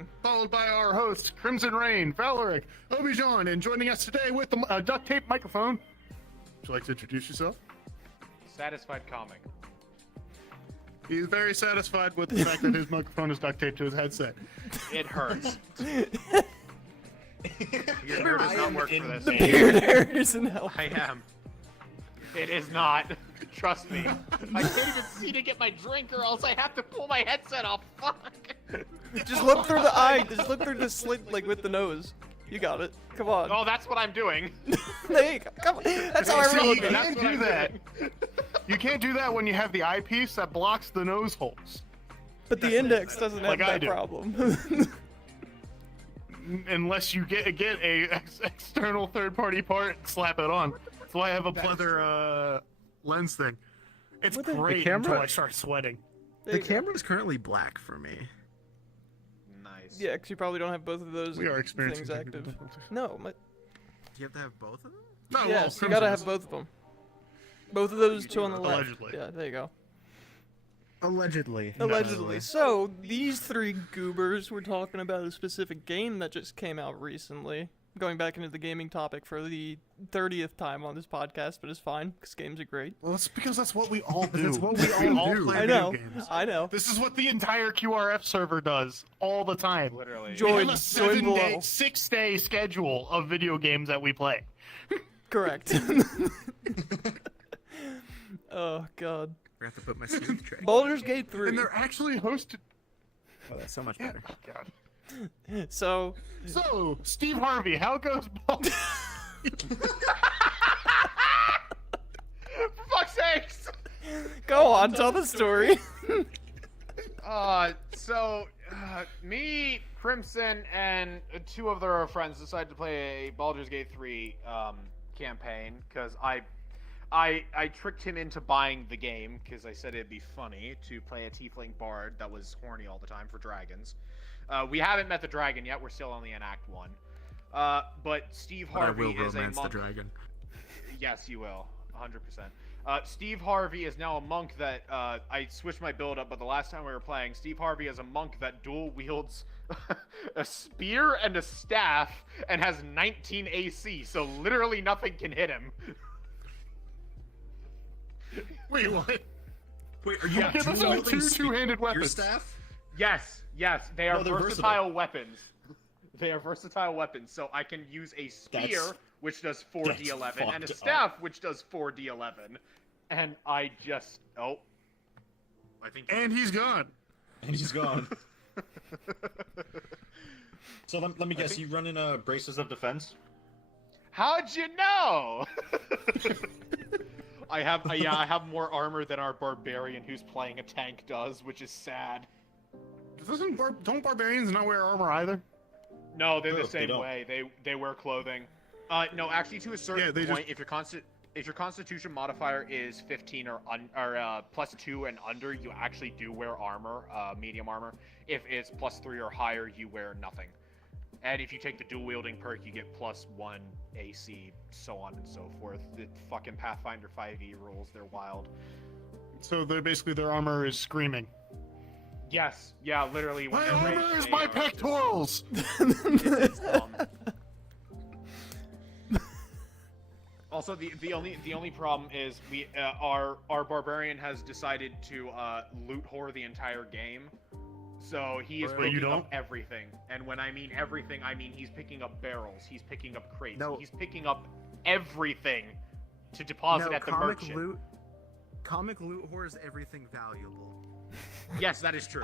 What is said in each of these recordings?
Gaming. Followed by our hosts, Crimson Rain, Valeric, Obi-Jon, and joining us today with the duct tape microphone. Would you like to introduce yourself? Satisfied comic. He's very satisfied with the fact that his microphone is duct taped to his headset. It hurts. Your hair does not work for this. The beard hair isn't helping. I am. It is not. Trust me. I can't even see to get my drink or else I have to pull my headset off. Fuck. Just look through the eye. Just look through the slit, like with the nose. You got it. Come on. Oh, that's what I'm doing. There you go. Come on. That's how I See, roll. you can't do that. You can't do that when you have the eyepiece that blocks the nose holes. But the index doesn't have Like I that do. problem. Unless you get a external third-party part and slap it on. That's why I have a pleather lens thing. It's What the- great the until camera- I start sweating. There The you go. camera is currently black for me. Nice. Yeah, because you probably don't have both of those We are experiencing things technical active. difficulties. No, my, Do you have to have both of them? No, yes, well, you gotta Crimson's- have both of them. Both of those two on the left. Allegedly. Yeah, there you go. Allegedly. Allegedly. So, these three goobers were talking about a specific game that just came out recently. Going back into the gaming topic for the 30th time on this podcast, but it's fine, because games are great. Well, it's because that's what we all do. That's what we all do. play I video know, games. I know. This is what the entire QRF server does all the time. Literally. We Join- have a join below. 6-day schedule of video games that we play. Correct. Oh, God. I have to put my sleeve tray. Baldur's Gate 3. And they're actually hosted. Oh, that's so much Yeah, better. oh, God. So, So, Steve Harvey, how goes ball? For fuck's sakes! go on, tell the story. Me, Crimson, and two of their friends decided to play a Baldur's Gate 3 campaign because I tricked him into buying the game because I said it'd be funny to play a tiefling bard that was horny all the time for dragons. We haven't met the dragon yet. We're still only in Act 1. But Steve But I Harvey will is a romance the monk. dragon. Yes, you will. 100%. Steve Harvey is now a monk that I switched my build up, but the last time we were playing, Steve Harvey is a monk that dual wields a spear and a staff and has 19 AC, so literally nothing can hit him. Wait, what? Wait, are you Yeah, those are like two-handed your weapons. staff? Yes, they are No, they're versatile weapons. They are versatile weapons, so I can use a spear, That's- which does that's 4d11, and a fucked staff, which does 4d11. And I just... Oh. I think. And he's gone. And he's gone. So let me guess, you run in braces of defense? How'd you know? I have more armor than our barbarian who's playing a tank does, which is sad. Don't barbarians not wear armor either? No, they're No, the they same don't. way. They wear clothing. No, actually, to a certain Yeah, they point, if your Constitution modifier is 15 or plus 2 and under, you actually do wear armor, medium armor. If it's plus 3 or higher, you wear nothing. And if you take the dual wielding perk, you get plus 1 AC, so on and so forth. The fucking Pathfinder 5e rules, they're wild. So they're basically their armor is screaming. Yes, yeah, literally. When My they're armor raged, is they my are just- pectorals! It's dumb. Also, the only problem is our barbarian has decided to loot whore the entire game, so he is Wait, you picking up don't? everything. And when I mean everything, I mean he's picking up barrels, he's picking up crates, No. he's picking up everything to deposit No, at the comic merchant. loot. Comic loot whores everything valuable. Yes, that is true.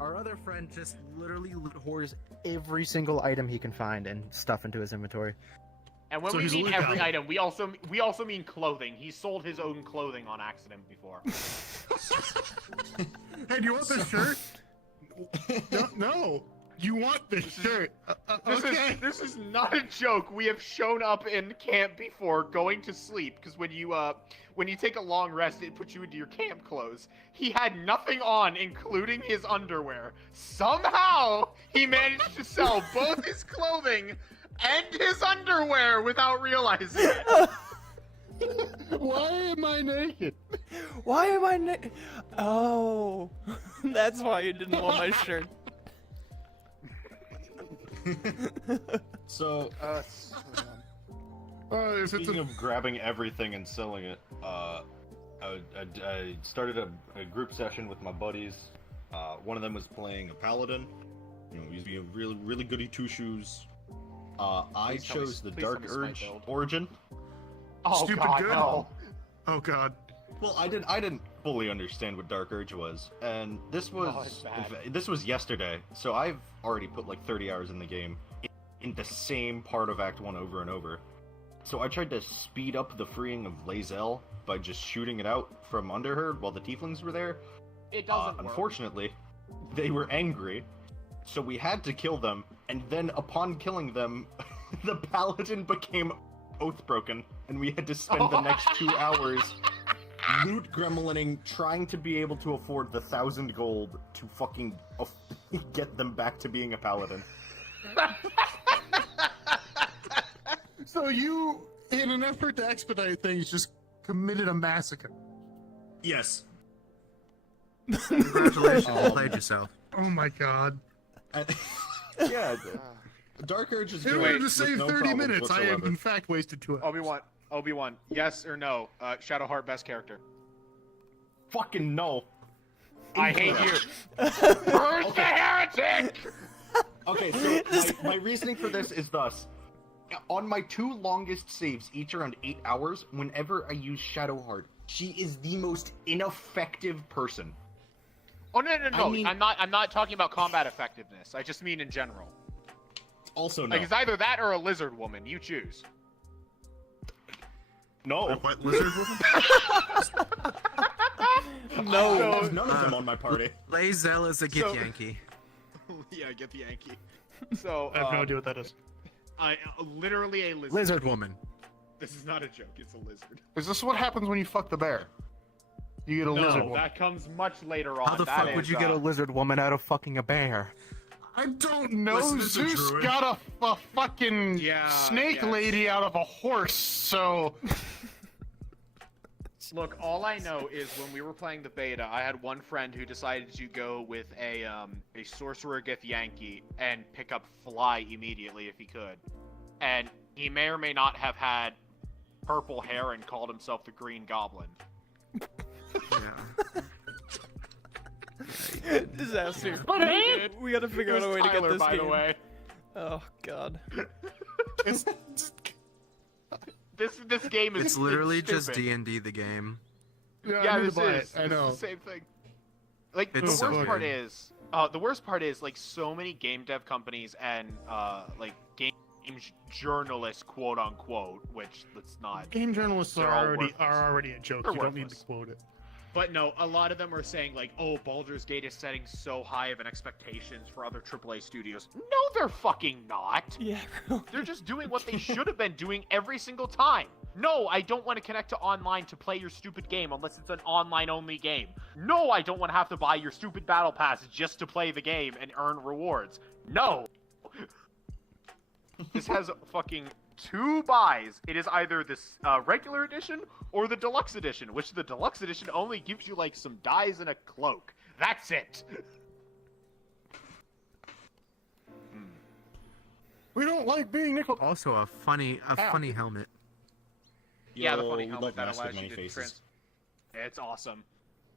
Our other friend just literally loot Hoards every single item he can find and stuff into his inventory. And when So we he's a mean loot every guy. item, we also mean clothing. He sold his own clothing on accident before. Hey, do you want this shirt? No. You want this shirt? Okay. This is not a joke. We have shown up in camp before, going to sleep, because when you take a long rest, it puts you into your camp clothes. He had nothing on, including his underwear. Somehow, he managed to sell both his clothing and his underwear without realizing it. Why am I naked? Why am I Oh, that's why you didn't want my shirt. So, speaking of grabbing everything and selling it, I started a group session with my buddies. One of them was playing a paladin. You know, he's being really goody two shoes. I chose the Dark Urge origin. Oh Stupid god, good. no. Oh god. Well, I didn't fully understand what Dark Urge was, and this was this was yesterday. So I've already put like 30 hours in the game, in the same part of Act 1 over and over. So I tried to speed up the freeing of Lae'zel by just shooting it out from under her while the tieflings were there. It doesn't work. Unfortunately, they were angry, so we had to kill them, and then upon killing them, the paladin became oath-broken, and we had to spend the next 2 hours loot gremlining, trying to be able to afford the 1,000 gold to fucking get them back to being a paladin. So you, in an effort to expedite things, just committed a massacre. Yes. Congratulations, you played yourself. Oh my god. Yeah, Dark Urge is In great order to with save no 30 problems minutes, I have whatsoever. in fact wasted 2 hours. Obi-Wan, yes or no? Shadowheart best character. Fucking no. I hate you. Where's the heretic? Okay, so my reasoning for this is thus. On my 2 longest saves, each around 8 hours, whenever I use Shadowheart, she is the most ineffective person. Oh no. I mean- I'm not talking about combat effectiveness. I just mean in general. Also, no. Like it's either that or a lizard woman. You choose. No. What, lizard woman? No. I have none of them on my party. Lae'zel is a Gith So- Yankee. Yeah, get the Yankee. So I have no idea what that is. literally a lizard. Lizard woman. This is not a joke. It's a lizard. Is this what happens when you fuck the bear? You get a lizard No, woman. that comes much later on. How the That fuck would is, you get a lizard woman out of fucking a bear? I don't know. Listen, it's a Zeus druid. got a fucking Yeah, snake yes. lady out of a horse, so... Look, all I know is when we were playing the beta, I had one friend who decided to go with a sorcerer Gith Yankee and pick up Fly immediately if he could. And he may or may not have had purple hair and called himself the Green Goblin. Yeah. Disaster. It We gotta figure out a way to get Tyler, this by game. the way. Oh god. This game is It's literally just stupid. D&D the game. Yeah, I need this to buy is. it. I know. This is the same thing. Like It's the so worst part good. is, like so many game dev companies and like game journalists, quote unquote, which let's not. Game journalists They're are all already worthless. a joke. They're You don't need worthless. to quote it. But no, a lot of them are saying like, oh, Baldur's Gate is setting so high of an expectations for other AAA studios. No, they're fucking not. Yeah, bro. They're just doing what they should have been doing every single time. No, I don't want to connect to online to play your stupid game unless it's an online-only game. No, I don't want to have to buy your stupid battle pass just to play the game and earn rewards. No. This has fucking 2 buys. It is either this regular edition or the deluxe edition, which the deluxe edition only gives you like some dies and a cloak. That's it. We don't like being nickel. Also a funny helmet. Yeah, the Yo, funny we helmet like that Master allows you Many to Faces. It's awesome.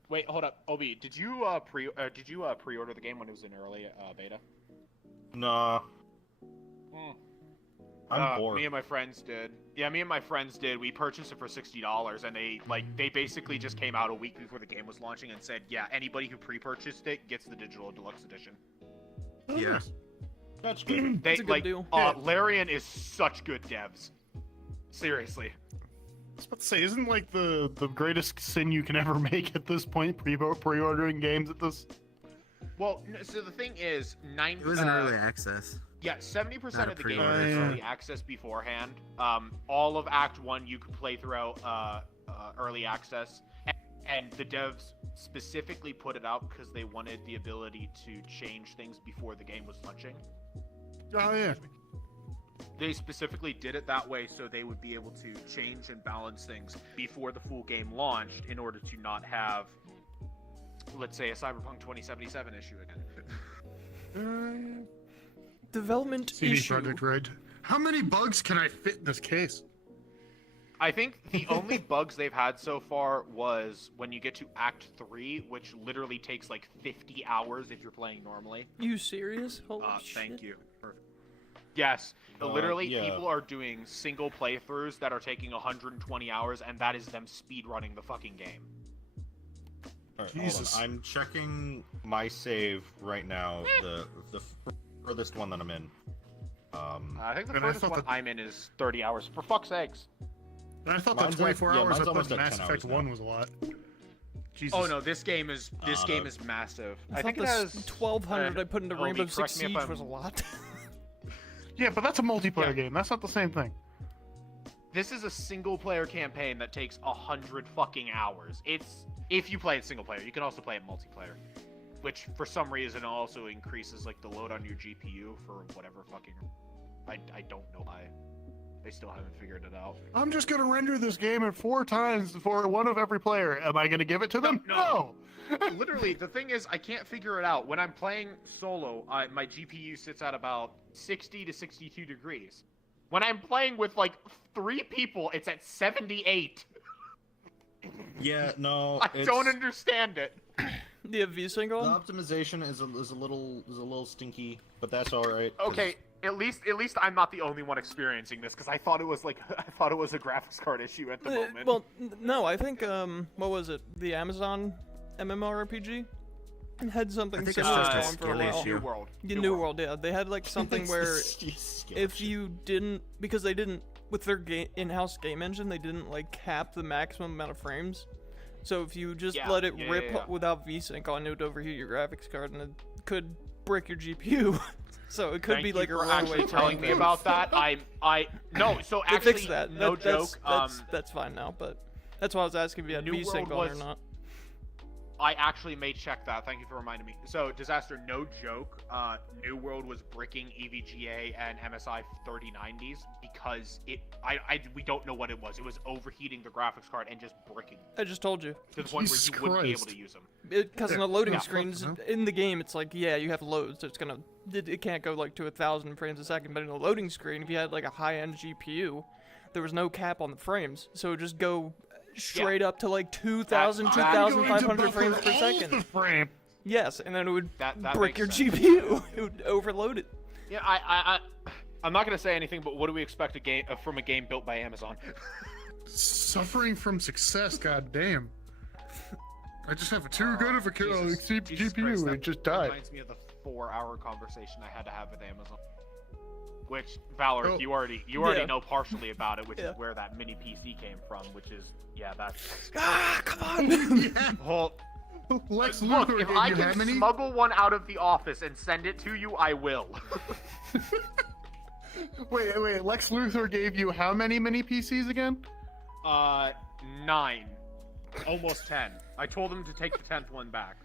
Wait, hold up, Obi. Did you pre-order the game when it was in early beta? Nah. Hmm. I'm bored. Me and my friends did. Yeah, me and my friends did. We purchased it for $60, and they basically just came out a week before the game was launching and said, yeah, anybody who pre-purchased it gets the digital deluxe edition. Yeah. That's good. They It's a good deal. Larian is such good devs. Seriously. I was about to say, isn't like the greatest sin you can ever make at this point pre-ordering games at this? Well, so the thing is, It was an early access. Yeah, 70% Not a of the game pre-order, is so- early access beforehand. All of Act 1 you can play throughout early access. And the devs specifically put it out because they wanted the ability to change things before the game was launching. Oh yeah. They specifically did it that way so they would be able to change and balance things before the full game launched in order to not have, let's say, a Cyberpunk 2077 issue again. development CD issue. Projekt Red. How many bugs can I fit in this case? I think the only bugs they've had so far was when you get to Act 3, which literally takes like 50 hours if you're playing normally. You serious? Holy shit. Thank you. Perfect. Yes, literally yeah. people are doing single playthroughs that are taking 120 hours, and that is them speedrunning the fucking game. All right, Jesus. hold on. I'm checking my save right now. The furthest one that I'm in. I think the And I furthest thought one that- I'm in is 30 hours. For fuck's sakes. And I thought Mine's that 24 at- yeah, hours mine's I put almost in at Mass 10 Effect hours 1 now. was a lot. Jesus. Oh no, this game is no. massive. I think thought it has 1200 I put into Obi, Rainbow Six correct me if Siege I'm- was a lot. Yeah, but that's a multiplayer Yeah. game. That's not the same thing. This is a single player campaign that takes 100 fucking hours. It's if you play it single player. You can also play it multiplayer, which for some reason also increases like the load on your GPU for whatever fucking. I don't know why. They still haven't figured it out. I'm just gonna render this game at 4 times for one of every player. Am I gonna give it to them? No. Literally, the thing is, I can't figure it out. When I'm playing solo, my GPU sits at about 60 to 62 degrees. When I'm playing with like 3 people, it's at 78. Yeah, no. I don't understand it. Do you have VSync The on? optimization is a little stinky, but that's all right. 'cause- Okay, at least I'm not the only one experiencing this because I thought it was like I thought it was a graphics card issue at the moment. Well, no, I think what was it? The Amazon MMORPG had something I think it's similar just a going for a skill while. issue. New World. The New World, yeah, they had like something where Skill if shit. you didn't, because they didn't with their in-house game engine, they didn't like cap the maximum amount of frames. So if you just Yeah, let it yeah, rip yeah, yeah. without VSync on, it would overheat your graphics card and it could break your GPU. So it could Thank be you like a for runaway actually telling train. me about that. No. So They actually, fixed that. no That's- joke. That's fine now, but that's why I was asking if you had New VSync World on or was- not. I actually may check that. Thank you for reminding me. So, Disaster, no joke. New World was bricking EVGA and MSI 3090s because we don't know what it was. It was overheating the graphics card and just bricking I just told you. to the point Jesus where you wouldn't be able Christ. to use them. Because in the loading Yeah. screens Fuck, in the game, it's like, yeah, you have loads, so it's gonna, it can't go like to 1,000 frames a second. But in the loading screen, if you had like a high-end GPU, there was no cap on the frames, so it would just go straight up to like 2,000, I'm 2,500 frames per second. Frame. Yes, and then it would That brick makes your sense. GPU. It would overload it. Yeah, I'm not gonna say anything, but what do we expect from a game built by Amazon? Suffering from success, goddamn. I just have too good of a Jesus GPU Christ, and that it just died. Reminds me of the 4-hour conversation I had to have with Amazon. Which Valor, Oh. you already Yeah. know partially about it, which Yeah. is where that mini PC came from. Which is that's Ah, come on! well, Lex look, Luthor if gave I you how can many? smuggle one out of the office and send it to you, I will. Wait. Lex Luthor gave you how many mini PCs again? 9, almost 10. I told him to take the 10th one back.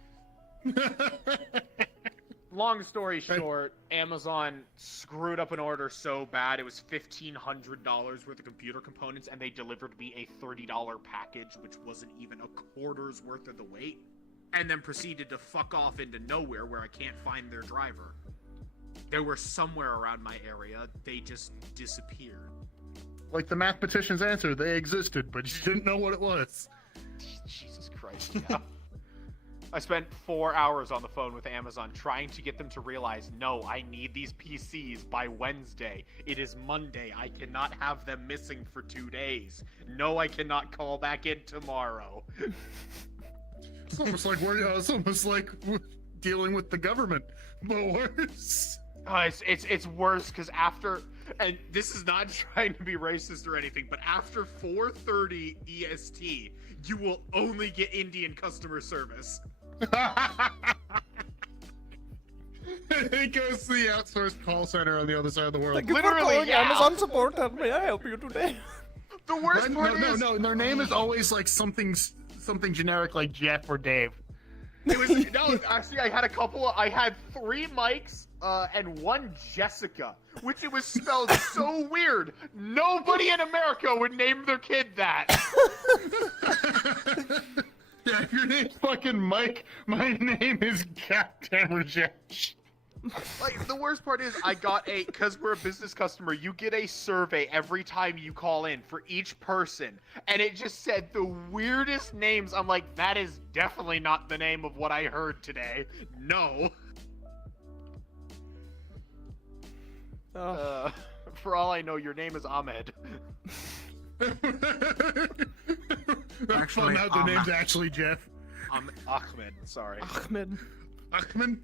Long story short, Amazon screwed up an order so bad it was $1,500 worth of computer components, and they delivered me a $30 package, which wasn't even a quarter's worth of the weight, and then proceeded to fuck off into nowhere where I can't find their driver. They were somewhere around my area, they just disappeared. Like the mathematician's answer, they existed, but you didn't know what it was. Jesus Christ, yeah. I spent 4 hours on the phone with Amazon trying to get them to realize, no, I need these PCs by Wednesday. It is Monday. I cannot have them missing for 2 days. No, I cannot call back in tomorrow. It's almost like we're dealing with the government, but worse. It's worse because after, and this is not trying to be racist or anything, but after 4:30 EST, you will only get Indian customer service. It goes to the outsourced call center on the other side of the world. Thank you for Literally, calling yeah. Amazon support. How may I help you today? The worst part is, No. Their name is always like something generic, like Jeff or Dave. it was no. Actually, I had 3 Mikes and 1 Jessica, which it was spelled so weird. Nobody in America would name their kid that. Yeah, if your name's fucking Mike, my name is Captain Rajesh. Like the worst part is I got because we're a business customer, you get a survey every time you call in for each person. And it just said the weirdest names. I'm like, that is definitely not the name of what I heard today. No. For all I know, your name is Ahmed. Actually, found out the name's actually Jeff. Ahmed, sorry. Ahmed. Ahmed?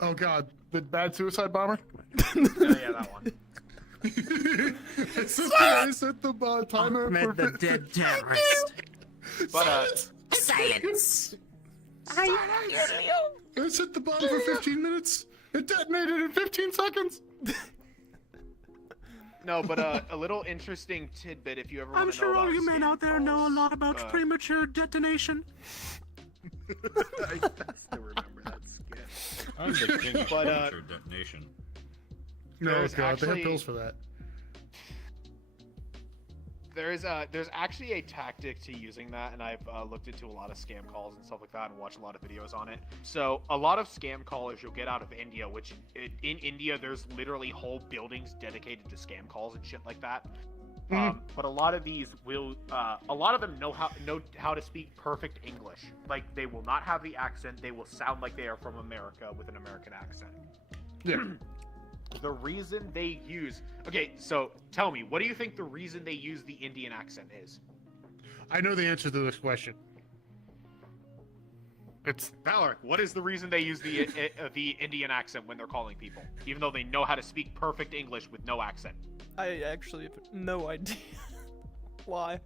Oh god, the bad suicide bomber? Yeah, that one. I set the timer Ahmed the dead terrorist. But, Silence. I set the bomb for 15 minutes. It detonated in 15 seconds. no, but a little interesting tidbit if you ever want I'm to know sure about all you men scam out there know a calls, lot about premature detonation. I still remember that skit. I'm the king of But, premature detonation. No, There's god, they actually- have pills for that. There's actually a tactic to using that, and I've looked into a lot of scam calls and stuff like that, and watched a lot of videos on it. So a lot of scam callers you'll get out of India, which in India there's literally whole buildings dedicated to scam calls and shit like that. But a lot of these will, a lot of them know how to speak perfect English. Like they will not have the accent; they will sound like they are from America with an American accent. Yeah. The reason they use... Okay, so tell me, what do you think the reason they use the Indian accent is? I know the answer to this question. It's Valoric. What is the reason they use the Indian accent when they're calling people, even though they know how to speak perfect English with no accent? I actually have no idea why.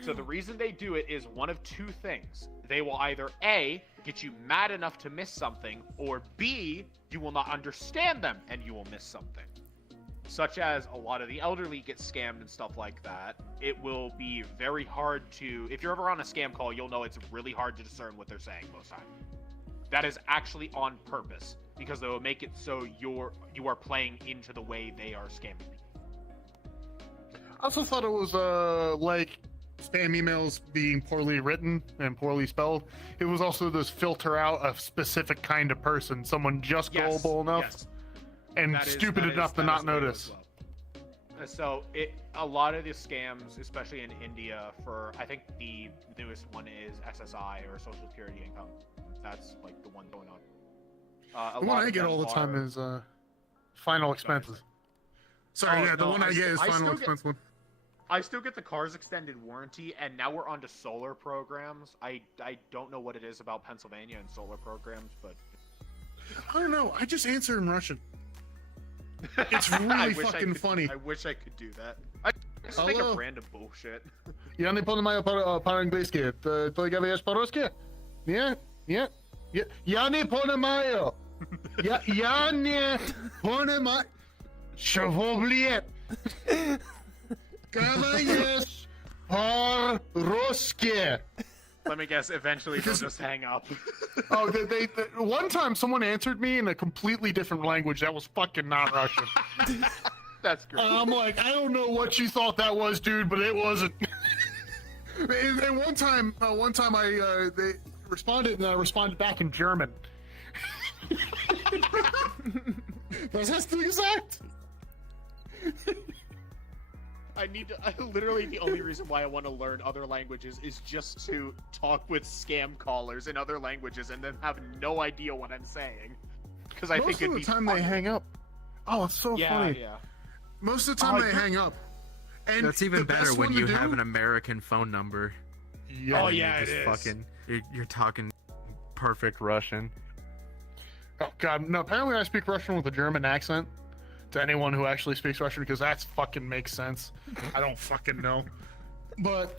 So the reason they do it is one of two things. They will either A, get you mad enough to miss something, or B, you will not understand them and you will miss something. Such as a lot of the elderly get scammed and stuff like that. It will be very hard to, if you're ever on a scam call, you'll know it's really hard to discern what they're saying most time. That is actually on purpose, because they will make it so you are playing into the way they are scamming you. I also thought it was like spam emails being poorly written and poorly spelled. It was also this filter out a specific kind of person, someone just gullible enough and stupid enough to not notice. So a lot of the scams, especially in India, for I think the newest one is SSI or Social Security income. That's like the one going on. The one I get all the time is final expenses. Sorry, yeah, the one I get is final expense one. I still get the car's extended warranty, and now we're on to solar programs. I don't know what it is about Pennsylvania and solar programs, but I don't know. I just answer in Russian. It's really fucking funny. I wish I could do that. I just make up random bullshit. Я не понимаю по-английски. Ты говоришь по-русски? Нет? Нет? Я не понимаю. Я не понимаю. Чего, блядь? Говоришь по-русски. Let me guess, eventually they'll just hang up. Oh, they one time someone answered me in a completely different language that was fucking not Russian. That's great. And I'm like, I don't know what you thought that was, dude, but it wasn't. And one time I they responded, and I responded back in German. Was heißt du gesagt? Literally the only reason why I want to learn other languages is just to talk with scam callers in other languages and then have no idea what I'm saying. Because I think it'd be Most of the time funny. they hang up. Oh, it's so funny. Yeah. Most of the time they hang up. And That's even the better best when one to you do- have an American phone number. Yeah. Oh, and yeah, you're it just is. fucking, you're talking perfect Russian. Oh god, no. Apparently, I speak Russian with a German accent. To anyone who actually speaks Russian, because that fucking makes sense. I don't fucking know. But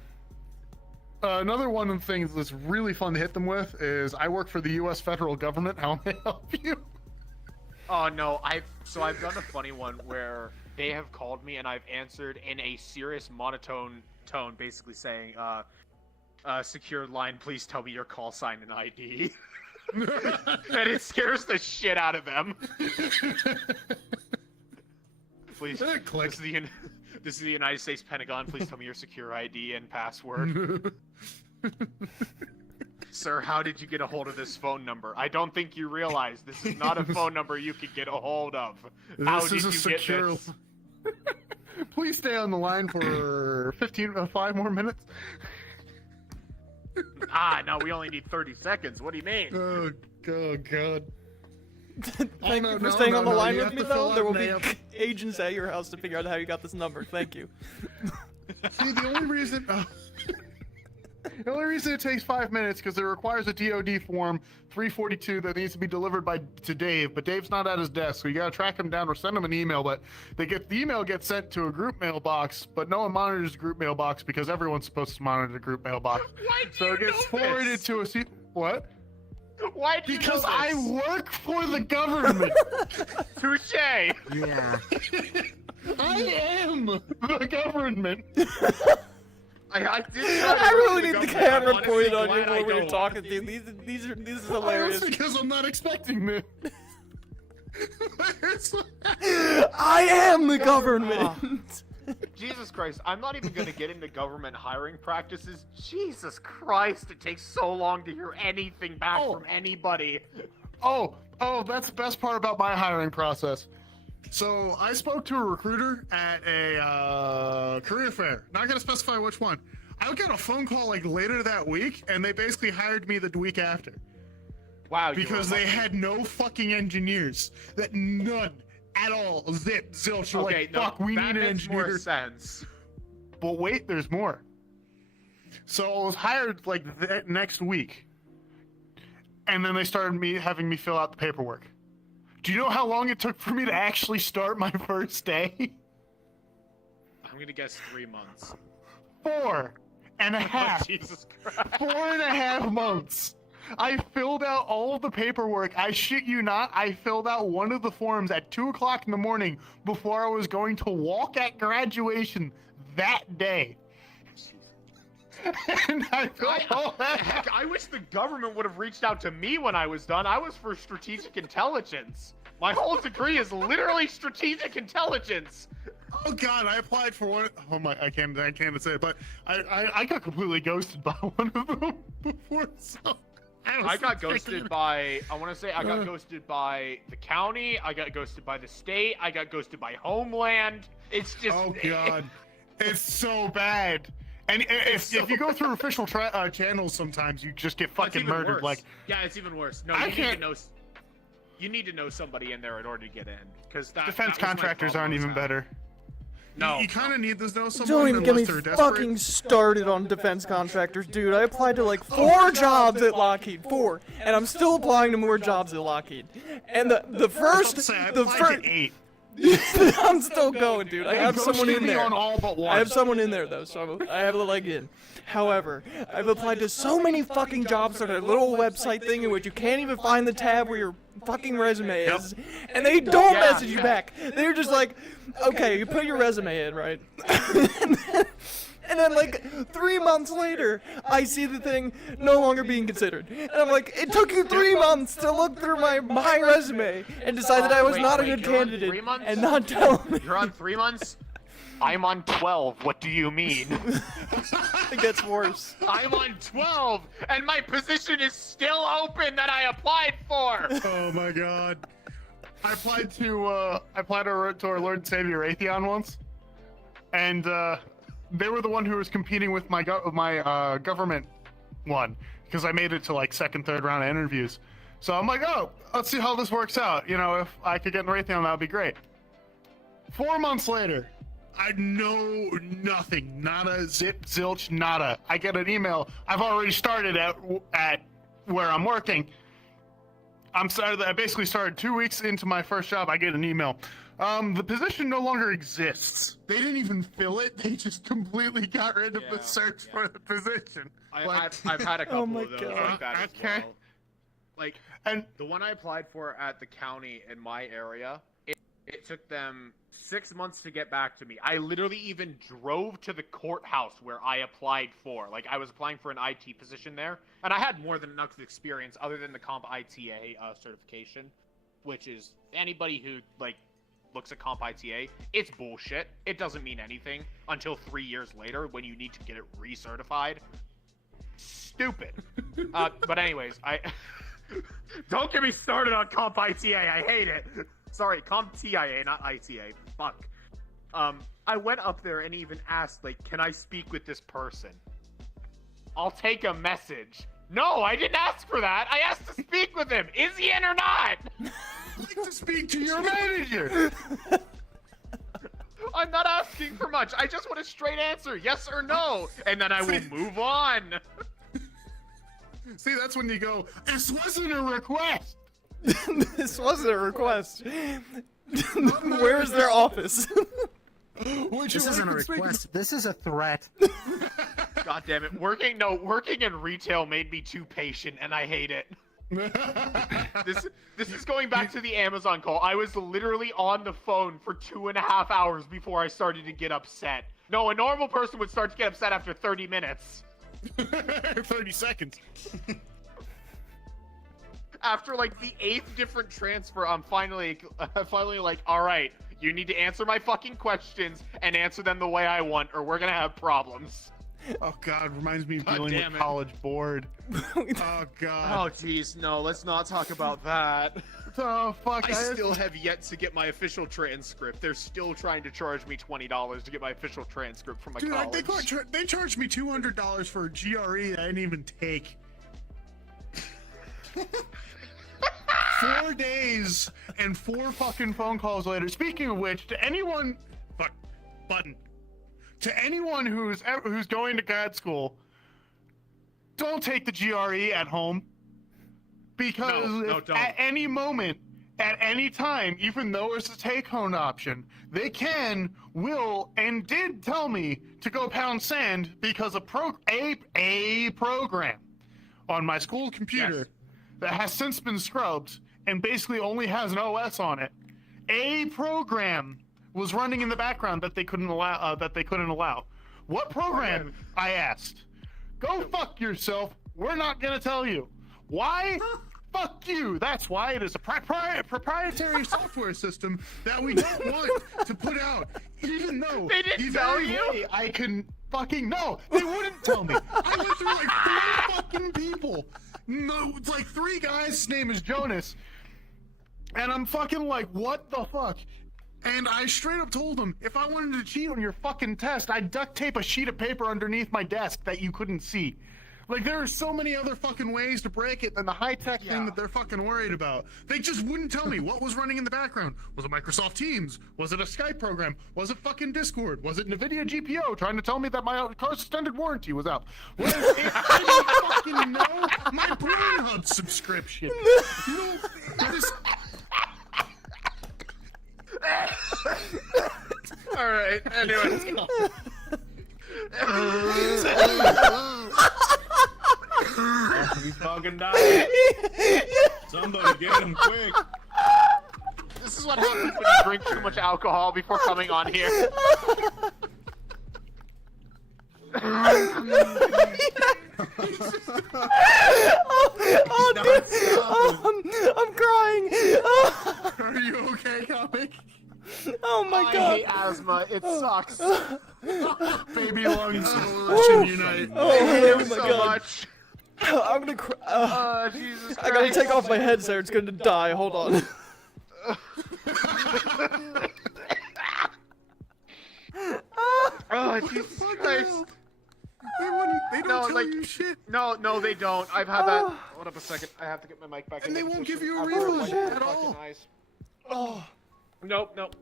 another one of the things that's really fun to hit them with is I work for the U.S. federal government. How may I help you? Oh no, I've done a funny one where they have called me and I've answered in a serious monotone tone, basically saying, secured line, please tell me your call sign and ID. And it scares the shit out of them. Please, Click. this is the United States Pentagon. Please tell me your secure ID and password. Sir, how did you get a hold of this phone number? I don't think you realize this is not a phone number you can get a hold of. How This did is a you get secure. this? Please stay on the line for 5 more minutes. No, we only need 30 seconds. What do you mean? Oh God. Thank no, you for no, staying no, on the no, line you with have me, to though. fill There will out be an agents at your house to figure out how you got this number. Thank you. See, the only reason. The only reason it takes 5 minutes because it requires a DoD form 342 that needs to be delivered to Dave, but Dave's not at his desk, so you gotta track him down or send him an email. But the email gets sent to a group mailbox, but no one monitors the group mailbox because everyone's supposed to monitor the group mailbox. Why do So you it gets know forwarded this? to what? Why do you Because know I this? work for the government. Touche! Yeah. I am the government. I did I really need the camera I'm pointed honestly on you glad I when you're don't. talking to you. This is Oh, hilarious. that's because I'm not expecting this. I am the government. Jesus Christ, I'm not even gonna get into government hiring practices. Jesus Christ, it takes so long to hear anything back from anybody. Oh, that's the best part about my hiring process. So I spoke to a recruiter at a career fair. Not gonna specify which one. I got a phone call like later that week, and they basically hired me the week after Wow, because they had no fucking engineers. That none at all. Zip, zilch. They're okay, like, no, fuck, we that need an makes engineer. more sense. But wait, there's more. So I was hired like next week, and then they started having me fill out the paperwork. Do you know how long it took for me to actually start my first day? I'm gonna guess 3 months. 4.5. Jesus Christ. 4.5 months. I filled out all of the paperwork. I shit you not. I filled out one of the forms at 2 o'clock in the morning before I was going to walk at graduation that day. And I filled all that out. Heck, I wish the government would have reached out to me when I was done. I was for strategic intelligence. My whole degree is literally strategic intelligence. Oh God, I applied for one. Oh my, I can't say it, but I got completely ghosted by one of them before. So I got ghosted by, I want to say I got ghosted by the county, I got ghosted by the state, I got ghosted by Homeland. It's just... Oh God, it's so bad. And if you go through official channels, sometimes you just get It's fucking even murdered. worse. Like, yeah, it's even worse. No, I you can't- need to know... You need to know somebody in there in order to get in, because that defense that was my contractors problem aren't with even that. better. No, you kind of need to know someone Don't even get me unless they're desperate. fucking started on defense contractors, dude. I applied to like 4 jobs at Lockheed, 4, and I'm still applying to more jobs at Lockheed. And the first, I the applied first, to 8. I'm still going, dude. I have Ghosted someone in me there. on all but one. I have someone in there though, so I have the leg in. However, I've applied to so many fucking jobs on a little website thing in which you can't even find the tab where your fucking resume is, and they don't Yeah. message you back. They're just like, okay, you put your resume in, right? And then like 3 months later, I see the thing no longer being considered. And I'm like, it took you 3 months to look through my resume and decide that I was Wait, not a wait, good you're on candidate 3 months? and not tell me. You're on 3 months? I'm on 12. What do you mean? It gets worse. I'm on 12, and my position is still open that I applied for. Oh my God. I applied to our Lord and Savior Raytheon once, and they were the one who was competing with my government one because I made it to like second, third round of interviews. So I'm like, oh, let's see how this works out. You know, if I could get in Raytheon, that would be great. 4 months later, I know nothing, nada, zip, zilch, nada. I get an email. I've already started at where I'm working. I basically started 2 weeks into my first job. I get an email. The position no longer exists. They didn't even fill it. They just completely got rid of the search for the position. I've had a couple my of those God. like that as Okay. well. Like, And the one I applied for at the county in my area, it took them 6 months to get back to me. I literally even drove to the courthouse where I applied for. Like, I was applying for an IT position there, and I had more than enough experience other than the Comp ITA certification, which is anybody who, like, looks at Comp ITA, it's bullshit. It doesn't mean anything until 3 years later when you need to get it recertified. stupid. But anyways, don't get me started on Comp ITA. I hate it. Sorry, Comp TIA, not ITA. Fuck. I went up there and even asked, like, can I speak with this person? I'll take a message. No, I didn't ask for that. I asked to speak with him. Is he in or not? I'd like to speak to your manager. I'm not asking for much. I just want a straight answer, yes or no, and then I will move on. See, that's when you go, this wasn't a request. This wasn't a request. Where's their office? This isn't a request. This is a threat. God damn it. Working in retail made me too patient, and I hate it. This is going back to the Amazon call. I was literally on the phone for 2.5 hours before I started to get upset. No, a normal person would start to get upset after 30 minutes. 30 seconds. After like the 8th different transfer, I'm finally like, all right, you need to answer my fucking questions and answer them the way I want, or we're gonna have problems. Oh God, reminds me of God dealing damn with it. college board. Oh God. Oh jeez, no, let's not talk about that. Oh fuck. I still have yet to get my official transcript. They're still trying to charge me $20 to get my official transcript from my Dude, college. they charged me $200 for a GRE that I didn't even take. 4 days and 4 fucking phone calls later. Speaking of which, to anyone, fuck, button. To anyone who's going to grad school, don't take the GRE at home, because No, if don't. at any moment, at any time, even though it's a take-home option, they can, will, and did tell me to go pound sand because a program on my school computer Yes. that has since been scrubbed and basically only has an OS on it. A program was running in the background that they couldn't allow. What program? I asked. Go fuck yourself. We're not gonna tell you. Why? Fuck you. That's why it is a proprietary software system that we don't want to put out. Even though They didn't the tell very you? way I can fucking no. They wouldn't tell me. I went through like 3 fucking people. No, it's like 3 guys. His name is Jonas. And I'm fucking like, what the fuck? And I straight up told him, if I wanted to cheat on your fucking test, I'd duct tape a sheet of paper underneath my desk that you couldn't see. Like, there are so many other fucking ways to break it than the high-tech thing that they're fucking worried about. They just wouldn't tell me what was running in the background. Was it Microsoft Teams? Was it a Skype program? Was it fucking Discord? Was it NVIDIA GPO trying to tell me that my car's extended warranty was out? Was it, I didn't fucking know my Pornhub subscription. No, this... All right. Anyways. We fucking died. Somebody get him quick. This is what happens when you drink too much alcohol before coming on here. I'm crying. Are you okay, comic? Oh my I god. hate asthma. It sucks. Baby lungs should unite. I hate Oh it my so god. much. I'm gonna cry. Jesus Christ. I gotta take off my headset. It's gonna die. Hold on. Oh, Jesus Christ. They don't No, tell like- you shit. No, they don't. I've had that. Hold up a second. I have to get my mic back. And in they won't position. give you a I've got refund wipe at my fucking all. eyes. Oh, Nope.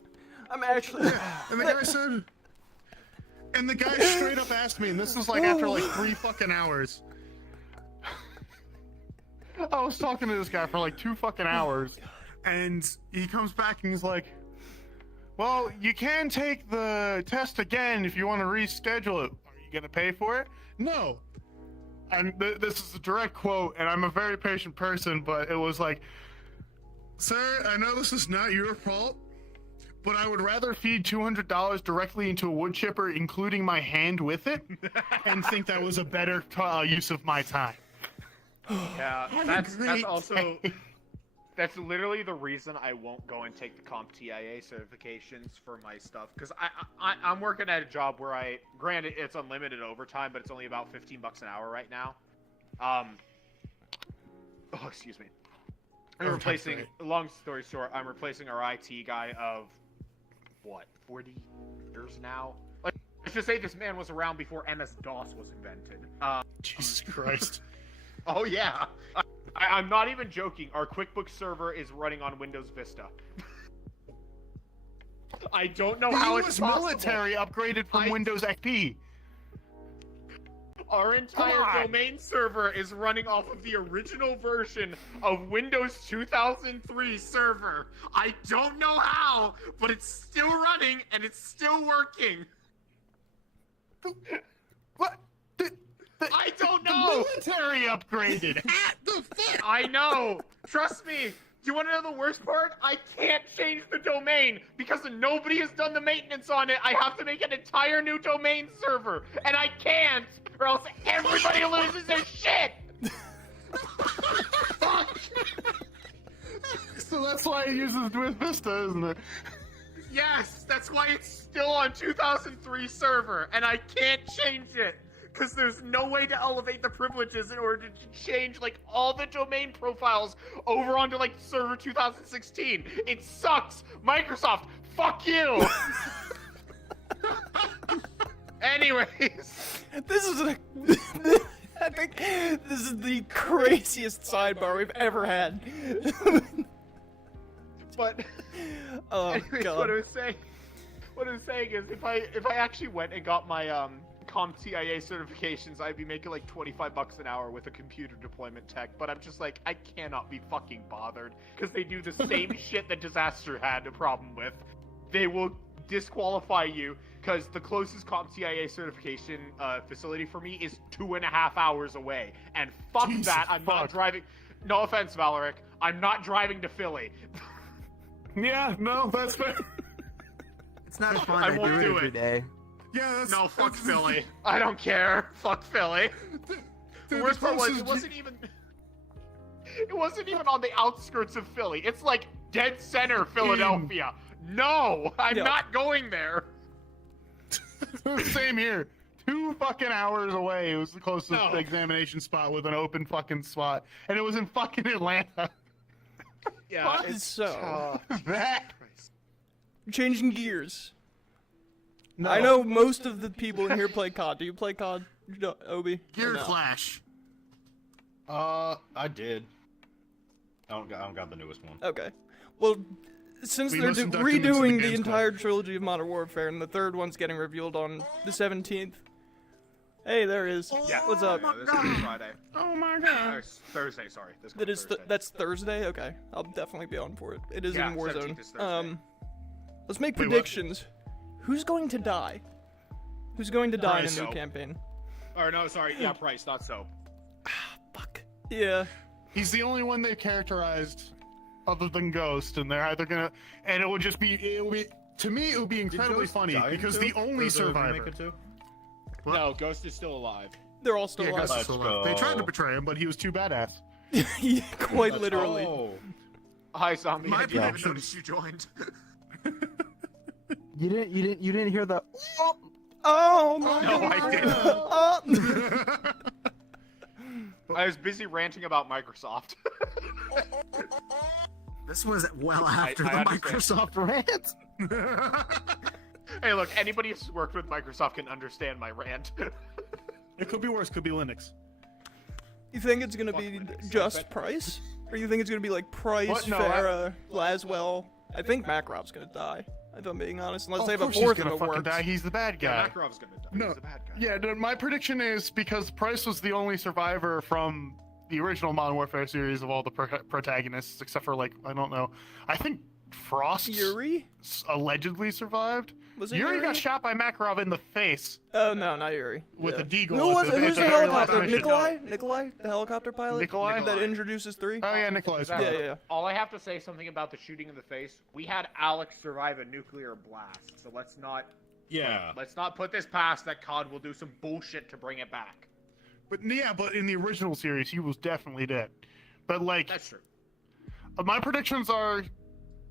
I'm actually. And the guy said, and the guy straight up asked me, and this was like after like 3 fucking hours. I was talking to this guy for like 2 fucking hours, and he comes back and he's like, well, you can take the test again if you want to reschedule it. Are you gonna pay for it? No. And this is a direct quote, and I'm a very patient person, but it was like, sir, I know this is not your fault, but I would rather feed $200 directly into a wood chipper, including my hand with it, and think that was a better use of my time. Yeah, Have a that's great also day. that's literally the reason I won't go and take the Comp TIA certifications for my stuff, because I'm working at a job where granted it's unlimited overtime, but it's only about $15 an hour right now. Excuse me. I'm replacing. Long story short, I'm replacing our IT guy of what 40 years now. Like, let's just say this man was around before MS-DOS was invented. Jesus Christ. Oh yeah, I'm not even joking. Our QuickBooks server is running on Windows Vista. I don't know how it's possible. military upgraded from Windows XP. Our entire domain server is running off of the original version of Windows 2003 server. I don't know how, but it's still running and it's still working. What? I don't The know. military upgraded. I know. Trust me. Do you want to know the worst part? I can't change the domain because nobody has done the maintenance on it. I have to make an entire new domain server, and I can't, or else everybody loses their shit. Fuck. So that's why it uses Vista, isn't it? Yes, that's why it's still on 2003 server, and I can't change it. Because there's no way to elevate the privileges in order to change, like, all the domain profiles over onto, like, server 2016. It sucks! Microsoft, fuck you! Anyways. This is I think this is the craziest sidebar we've ever had. But, Oh, anyways, God. what I was saying is, if I actually went and got my, CompTIA certifications, I'd be making like $25 an hour with a computer deployment tech, but I'm just like, I cannot be fucking bothered, because they do the same shit that Disaster had a problem with. They will disqualify you, because the closest CompTIA certification facility for me is 2.5 hours away, and fuck Jesus that, I'm not fuck. driving, no offense, Valeric, I'm not driving to Philly. Yeah, no, that's fair. It's not fun. I I won't do do it every it. day. Yeah, that's No, fuck Philly. I don't care. Fuck Philly. The worst part was, it wasn't even on the outskirts of Philly. It's like dead center Philadelphia. No, I'm Yeah. not going there. Same here. 2 fucking hours away. It was the closest No. examination spot with an open fucking spot, and it was in fucking Atlanta. Yeah. So, That. changing gears. No. I know most of the people in here play COD. Do you play COD, Obi? Or Gear no? Clash. I did. I don't got the newest one. Okay. Well, since We they're listened to documents redoing in the the Games entire trilogy of Modern Warfare, and the third one's getting revealed on the 17th. Hey, there is. Yeah. What's up? Yeah, this is Friday. Oh my god. Or Thursday, sorry. This That comes is Thursday. that's Thursday. Okay, I'll definitely be on for it. It is Yeah, in Warzone. 17th is Thursday. Let's make Wait, what? predictions. Who's going to die? Who's going to die in Price. a new campaign? Or no, sorry. Yeah, Price, not so. Fuck. Yeah. He's the only one they've characterized other than Ghost, and they're either gonna, and it would just be, to me, it would be incredibly funny because the only survivor. No, Ghost is still alive. They're all still Yeah, alive. Ghost is still alive. They tried to betray him, but he was too badass. Yeah, quite literally. Oh. Hi, zombie. I I didn't did even notice you joined. You didn't hear the. Oh my No, god. I didn't. Oh. I was busy ranting about Microsoft. This was well after I the understand. Microsoft rant. Hey, look, anybody who's worked with Microsoft can understand my rant. It could be worse. Could be Linux. You think it's gonna Fuck be Linux. just Price? Or you think it's gonna be like Price, What? No, Farah, Laswell? I think Makarov's gonna die, if I'm being honest. Unless they have a of course he's fourth gonna of it fucking works. die. He's the bad guy. Yeah, Makarov's gonna die. No. He's the bad guy. Yeah, dude, my prediction is because Price was the only survivor from the original Modern Warfare series of all the protagonists, except for, like, I don't know. I think Frost Yuri? allegedly survived. Was it Yuri Yuri? got shot by Makarov in the face Oh no, not Yuri. with Yeah. a deagle. Who was at it? Who's at the very last helicopter? mission. Nikolai, the helicopter pilot. Nikolai? That introduces 3. Oh yeah, Nikolai's That- Yeah, yeah, yeah. All I have to say something about the shooting in the face. We had Alex survive a nuclear blast, so let's not put this past that COD will do some bullshit to bring it back. But yeah, but in the original series, he was definitely dead. But like, That's true. my predictions are,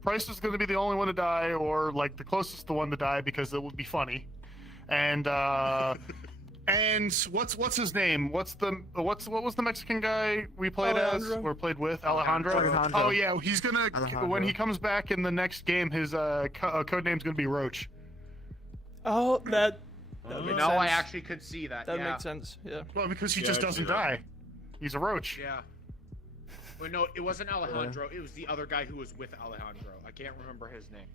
Price is going to be the only one to die, or like the closest to one to die because it would be funny, and And what's his name? What was the Mexican guy we played Alejandro? as or played with? Alejandro. Alejandro. Oh yeah, he's gonna Alejandro. when he comes back in the next game, his code name's gonna be Roach. Oh, that You makes know, I sense. actually could see that. That yeah. makes sense. Yeah. Well, because he Yeah, just I see doesn't that. die. He's a roach. Yeah. Wait, no, it wasn't Alejandro. It was the other guy who was with Alejandro. I can't remember his name.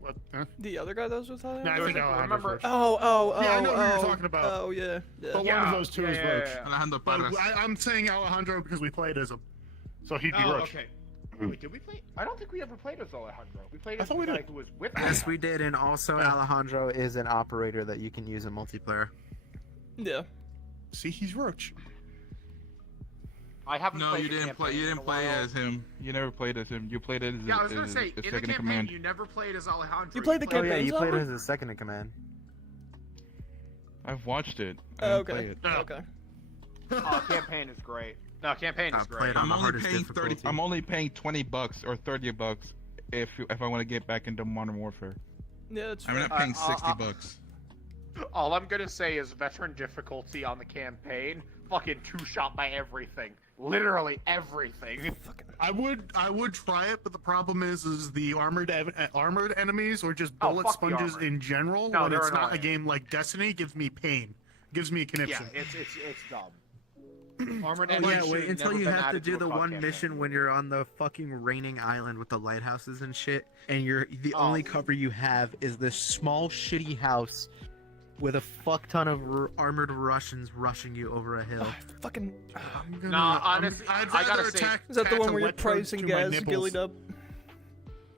What? Huh? The other guy that was with Nah, I Alejandro? think Alejandro's Remember- Roach. Oh. Yeah, I know who you're oh. talking about. Oh, yeah. Yeah. But one of those two is Roach. Alejandro But Parras. I'm saying Alejandro because we played as him, so he'd be Oh, Roach. okay. Wait, did we play? I don't think we ever played as Alejandro. We played I as thought the we guy did. who was with Yes, we Alejandro. did, and also Yeah. Alejandro is an operator that you can use in multiplayer. Yeah. See, he's Roach. I haven't No, played you the didn't play. campaign You in didn't a play while. as him. You never played as him. You played as Yeah, I was gonna as- say, as in the second in campaign, command. you never played as Alejandro. You played the Oh yeah, campaign you played zone? as his second in command. I've watched it. I Oh, didn't play okay. it. No. Okay. Campaign is great. No, campaign I is played great. on I'm the only hardest paying difficulty. 30. I'm only paying $20 or $30 if I want to get back into Modern Warfare. Yeah, that's I'm fair. not paying Uh, $60. All I'm gonna say is veteran difficulty on the campaign, fucking two-shot by everything. Literally everything. I would try it, but the problem is the armored enemies or just Oh, bullet fuck the sponges armor. in general. No, when they're it's not a annoying. game like Destiny, gives me pain, gives me a Yeah, conniption. it's dumb. Armored Oh enemies yeah, should wait until never you been have to added do a the COD one campaign. mission when you're on the fucking raining island with the lighthouses and shit, and the Oh. only cover you have is this small shitty house with a fuck ton of armored Russians rushing you over a hill. Fucking. Nah, honestly, I'd I gotta rather say- attack. Is that the one where you're electrodes pricing to my gas nipples. gillied up?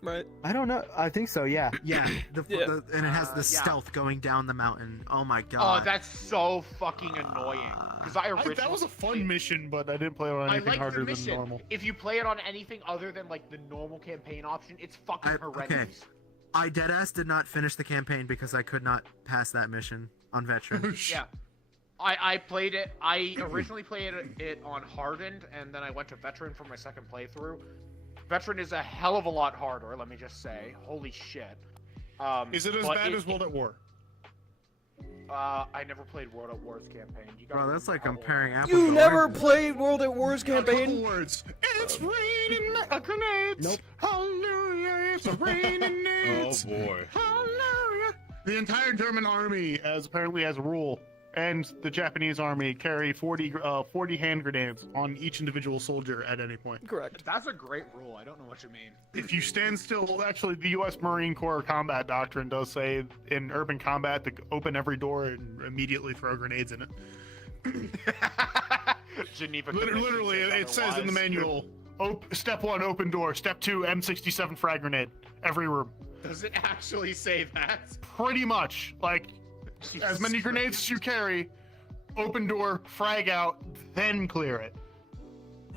Right. I don't know. I think so. Yeah. Yeah. Yeah. And it has the Yeah. stealth going down the mountain. Oh my god. Oh, that's so fucking annoying. Because I originally That was a fun mission, but I didn't play it on I anything like harder the than mission. normal. If you play it on anything other than like the normal campaign option, it's fucking Okay. horrendous. I deadass did not finish the campaign because I could not pass that mission on veteran. Yeah. I played it. I originally played it on hardened, and then I went to veteran for my second playthrough. Veteran is a hell of a lot harder. Let me just say, holy shit. Is it as but bad as World at War? I never played World at War's campaign. You gotta Bro, that's like remember how comparing old I am. apples You to never oranges. played World at War's A couple campaign? words. It's raining grenades. Nope. Hallelujah, it's raining nades. boy. Hallelujah. The entire German army, as apparently as a rule, and the Japanese army carry 40 hand grenades on each individual soldier at any point. Correct. That's a great rule. I don't know what you mean. If you stand still, actually, the U.S. Marine Corps combat doctrine does say in urban combat to open every door and immediately throw grenades in it. Geneva. Literally, it says in the manual, step 1, open door. Step 2, M67 frag grenade. Every room. Does it actually say that? Pretty much. Like, as many grenades as you carry, open door, frag out, then clear it.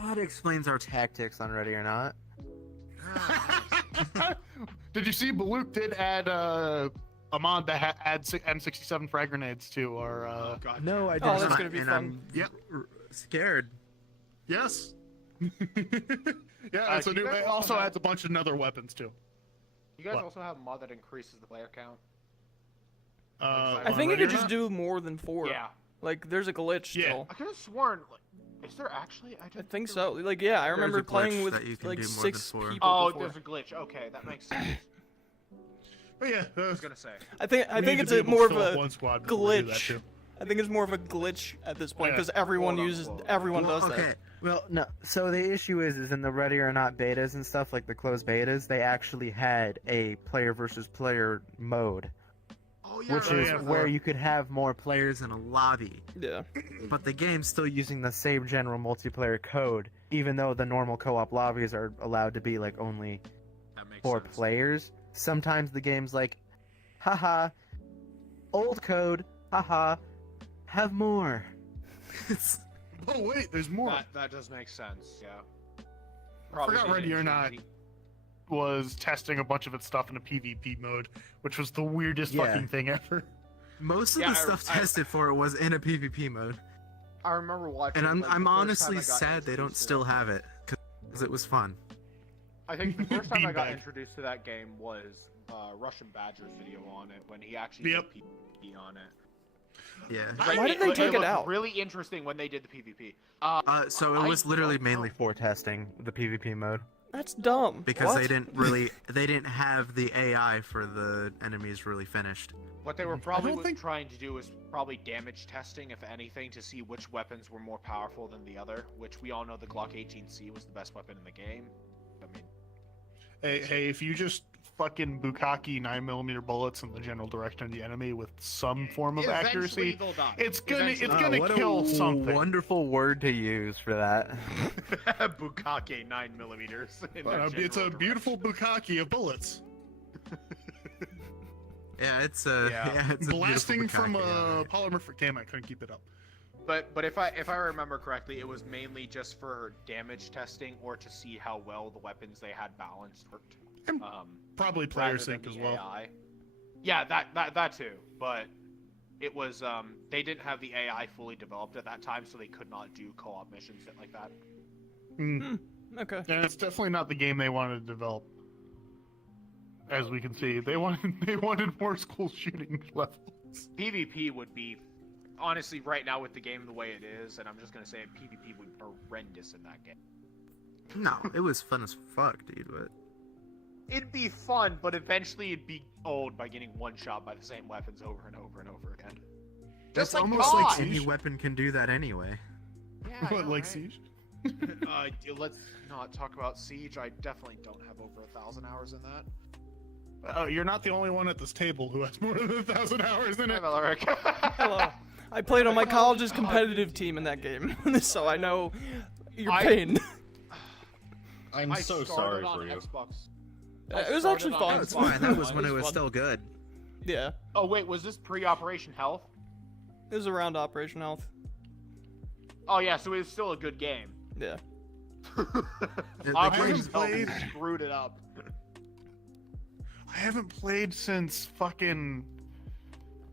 That explains our tactics on Ready or Not. Did you see Baluk did add a mod that add M67 frag grenades to our Oh god. No, I did Oh, that's not, gonna be and fun. I'm Yep. scared. Yes. Yeah, Uh, it's a do you new. guys It also have- adds a bunch of other weapons too. You guys What? also have a mod that increases the player count. I think you could just do more than 4. Yeah. Like, there's a glitch Yeah. still. I could have sworn. Like, is there actually? I didn't think there so. was- Like, yeah, I There's remember a glitch playing with that you can like do more 6 than 4. people Oh, before. there's a glitch. Okay, that makes sense. But yeah, I was gonna say. I think we need it's to a be able more to of fill up a one squad before we do that glitch. too. I think it's more of a glitch at this point Yeah. because everyone Quote, uses unquote. everyone Well, does okay. that. Well, no. So the issue is in the Ready or Not betas and stuff, like the closed betas, they actually had a player versus player mode, Oh yeah. which right. is Yeah. where you could have more players in a lobby. Yeah. But the game's still using the same general multiplayer code, even though the normal co-op lobbies are allowed to be like only That makes 4 sense. players. Sometimes the game's like, haha, old code, haha, have more. It's- Oh wait, there's more. That does make sense. Yeah. I forgot made Ready it or Not cheesy. was testing a bunch of its stuff in a PvP mode, which was the weirdest Yeah. fucking thing ever. Most of Yeah, the stuff tested for it was in a PvP mode. I remember watching. And I'm, like, the I'm first honestly time I got sad they don't introduced to still that have game. it, because it was fun. I think the first time I got Beanbag. introduced to that game was Russian Badger's video on it when he actually Yep. did PvP on it. Yeah. Why did they take it looked out? Really interesting when they did the PvP. So it I was literally don't mainly know. for testing the PvP mode That's dumb. because What? they didn't have the AI for the enemies really finished. What they were probably don't think- trying to do was probably damage testing, if anything, to see which weapons were more powerful than the other. Which we all know the Glock 18C was the best weapon in the game. I mean, Hey, if you just fucking bukkake 9mm bullets in the general direction of the enemy with some form of Eventually accuracy, they'll die. it's gonna Eventually. what kill a something. wonderful word to use for that. Bukkake 9mm. It's a beautiful bukkake of bullets. Yeah, it's Yeah. it's a Blasting beautiful from bukkake, a polymorphic cam, I couldn't keep it up. But if I remember correctly, it was mainly just for damage testing or to see how well the weapons they had balanced worked. And Probably player rather than sync the as well. AI. Yeah, that too. But it was they didn't have the AI fully developed at that time, so they could not do co-op missions shit like that. Okay. And it's definitely not the game they wanted to develop. As we can see, they wanted more school shooting levels. PvP would be honestly right now with the game the way it is, and I'm just gonna say PvP would be horrendous in that game. No, it was fun as fuck, dude. But It'd be fun, but eventually it'd be old by getting one shot by the same weapons over and over and over again. it's Just like almost God! like any weapon can do that anyway. Yeah, I What, know, like right? Siege? Let's not talk about Siege. I definitely don't have over 1,000 hours in that. You're not the only one at this table who has more than 1,000 hours in Hi, it. Valeric. Hello. I played on my college's competitive team in that game, so I know your I- pain. I'm I so started sorry on for you. Xbox. It was actually fun. Oh, it's fine. That was when it was fun. still good. Yeah, Oh wait, was this pre-Operation Health? it was around Operation Health. Oh yeah, so it was still a good game. Yeah. The Operation game's Health played- screwed it up. I haven't played since fucking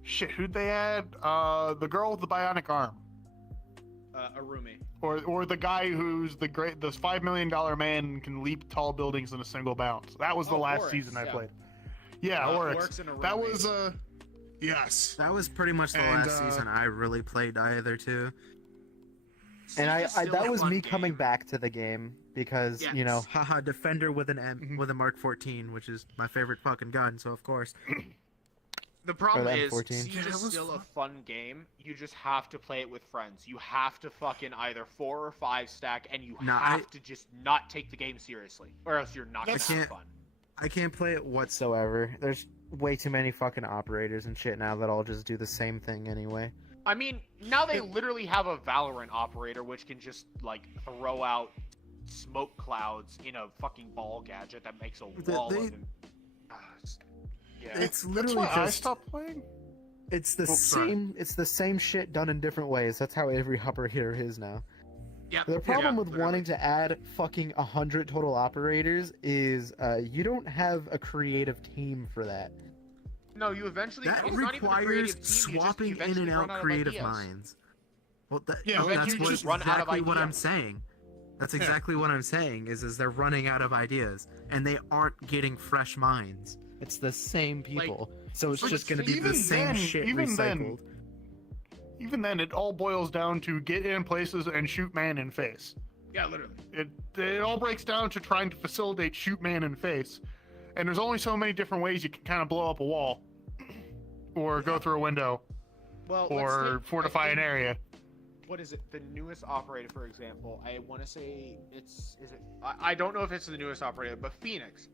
shit. Who'd they add? The girl with the bionic arm, Arumi. or the guy who's the $5 million man and can leap tall buildings in a single bounce. That was the Oh, last Oryx, season I yeah. played. Yeah, Oryx. Works in Arumi. That was yes. That was pretty much the And, last season I really played either too. And I Still that a was fun me game. coming back to the game because you know, Yes. haha, Defender with an Mhm. with a Mark 14, which is my favorite fucking gun. So of course. The problem Or the is, M14. Siege Yeah, is it was still a fun. fun game. You just have to play it with friends. You have to fucking either 4 or 5 stack, and you Nah, have to just not take the game seriously, or else you're not gonna That's- have can't- fun. I can't play it whatsoever. There's way too many fucking operators and shit now that all just do the same thing anyway. I mean, now they literally have a Valorant operator which can just like throw out smoke clouds in a fucking ball gadget that makes a wall they- of them. Yeah. It's That's literally why I just stopped playing. it's the sorry. same shit done in different ways. That's how every operator is now. Yeah, The problem with literally. wanting to add fucking 100 total operators is you don't have a creative team for that. No, you eventually. That it's not even a requires creative team, you just swapping in eventually and run out of creative ideas. minds. Well, Yeah, but that's you what, just run out of exactly what I'm ideas. saying. That's exactly what I'm saying. Is they're running out of ideas, and they aren't getting fresh minds. It's the same people, so it's but just going to be even the same then- shit even then, recycled. Even then, it all boils down to get in places and shoot man in face. Yeah, literally. It all breaks down to trying to facilitate shoot man in face, and there's only so many different ways you can kind of blow up a wall, or go through a window, Well, or fortify an area. What is it? The newest operator, for example. I want to say is it? I don't know if it's the newest operator, but Phoenix.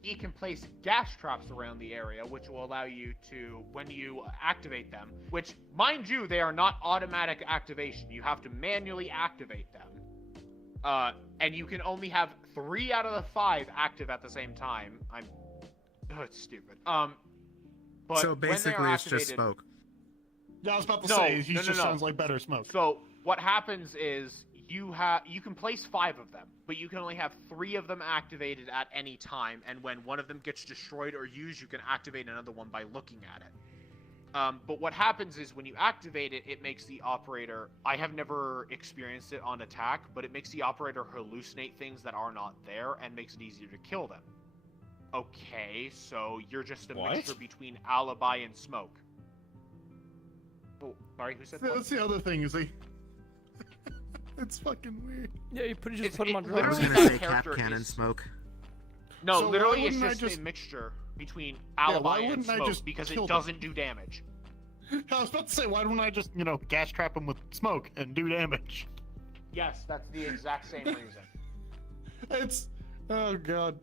He can place gas traps around the area, which will allow you to, when you activate them, which, mind you, they are not automatic activation. You have to manually activate them. And you can only have 3 out of the 5 active at the same time. Oh, it's stupid. But So when they basically, are it's just activated- smoke. Yeah, I was about to No, say, he no, just no. sounds like better smoke. So what happens is you can place 5 of them, but you can only have 3 of them activated at any time. And when one of them gets destroyed or used, you can activate another one by looking at it. But what happens is when you activate it, it makes the operator. I have never experienced it on attack, but it makes the operator hallucinate things that are not there and makes it easier to kill them. Okay, so you're just a What? mixture between alibi and smoke. Sorry, who said That's the other thing, is like, it's fucking weird. Yeah, you just It's- put them on it I drugs. was literally- gonna that say cap character cannon is- smoke. No, So literally, why it's wouldn't I just just- a mixture between why alibi and wouldn't I smoke just because kill it them? doesn't do damage. I was about to say, why don't I just, gas trap him with smoke and do damage? Yes, that's the exact same reason. It's, oh god.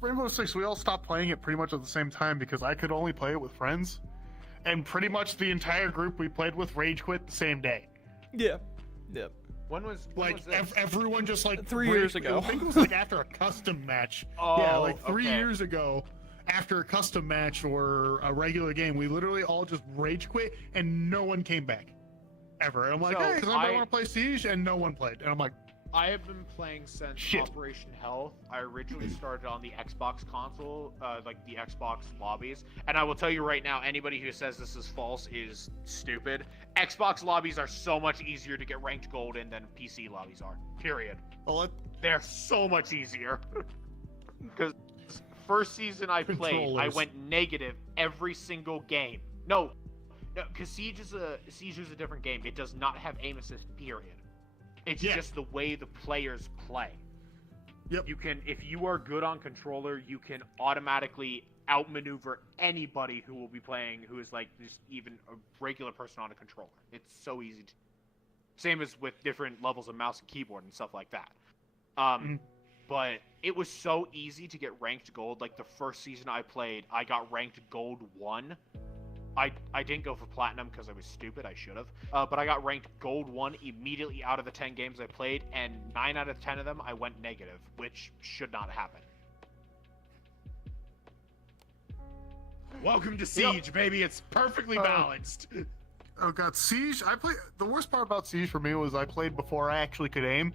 Rainbow Six, we all stopped playing it pretty much at the same time because I could only play it with friends. And pretty much the entire group we played with rage quit the same day. Yeah. Yep. When was Like, this? everyone just like... 3 years ago. I think it was like after a custom match. Oh, Yeah, like 3 okay. years ago, after a custom match or a regular game, we literally all just rage quit and no one came back. Ever. And I'm like, So, hey, because I want to play Siege, and no one played. And I'm like, I have been playing since Shit. Operation Health. I originally started on the Xbox console, like the Xbox lobbies. And I will tell you right now, anybody who says this is false is stupid. Xbox lobbies are so much easier to get ranked gold in than PC lobbies are. Period. well, They're so much easier. Because first season I played, I Controllers. went negative every single game. No, because Siege is a different game. It does not have aim assist. Period. It's Yeah. just the way the players play. Yep. You can, if you are good on controller, you can automatically outmaneuver anybody who will be playing who is like just even a regular person on a controller. It's so easy. Same as with different levels of mouse and keyboard and stuff like that. But it was so easy to get ranked gold. Like the first season I played, I got ranked gold 1. I didn't go for platinum because I was stupid. I should have. But I got ranked gold 1 immediately out of the 10 games I played, and 9 out of 10 of them I went negative, which should not happen. Welcome to Siege, baby. It's perfectly balanced. oh god, Siege, the worst part about Siege for me was I played before I actually could aim.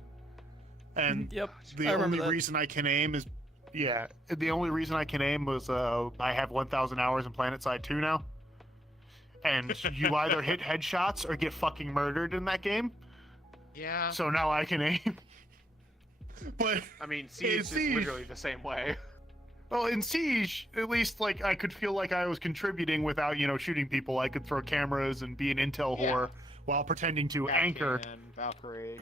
And Yep. the I remember only that. reason I can aim is, the only reason I can aim was I have 1,000 hours in PlanetSide 2 now. And you either hit headshots or get fucking murdered in that game. Yeah. So now I can aim. But I mean, Siege is Siege. literally the same way. well, in Siege, at least like I could feel like I was contributing without shooting people. I could throw cameras and be an intel whore while pretending to anchor. Valkyrie.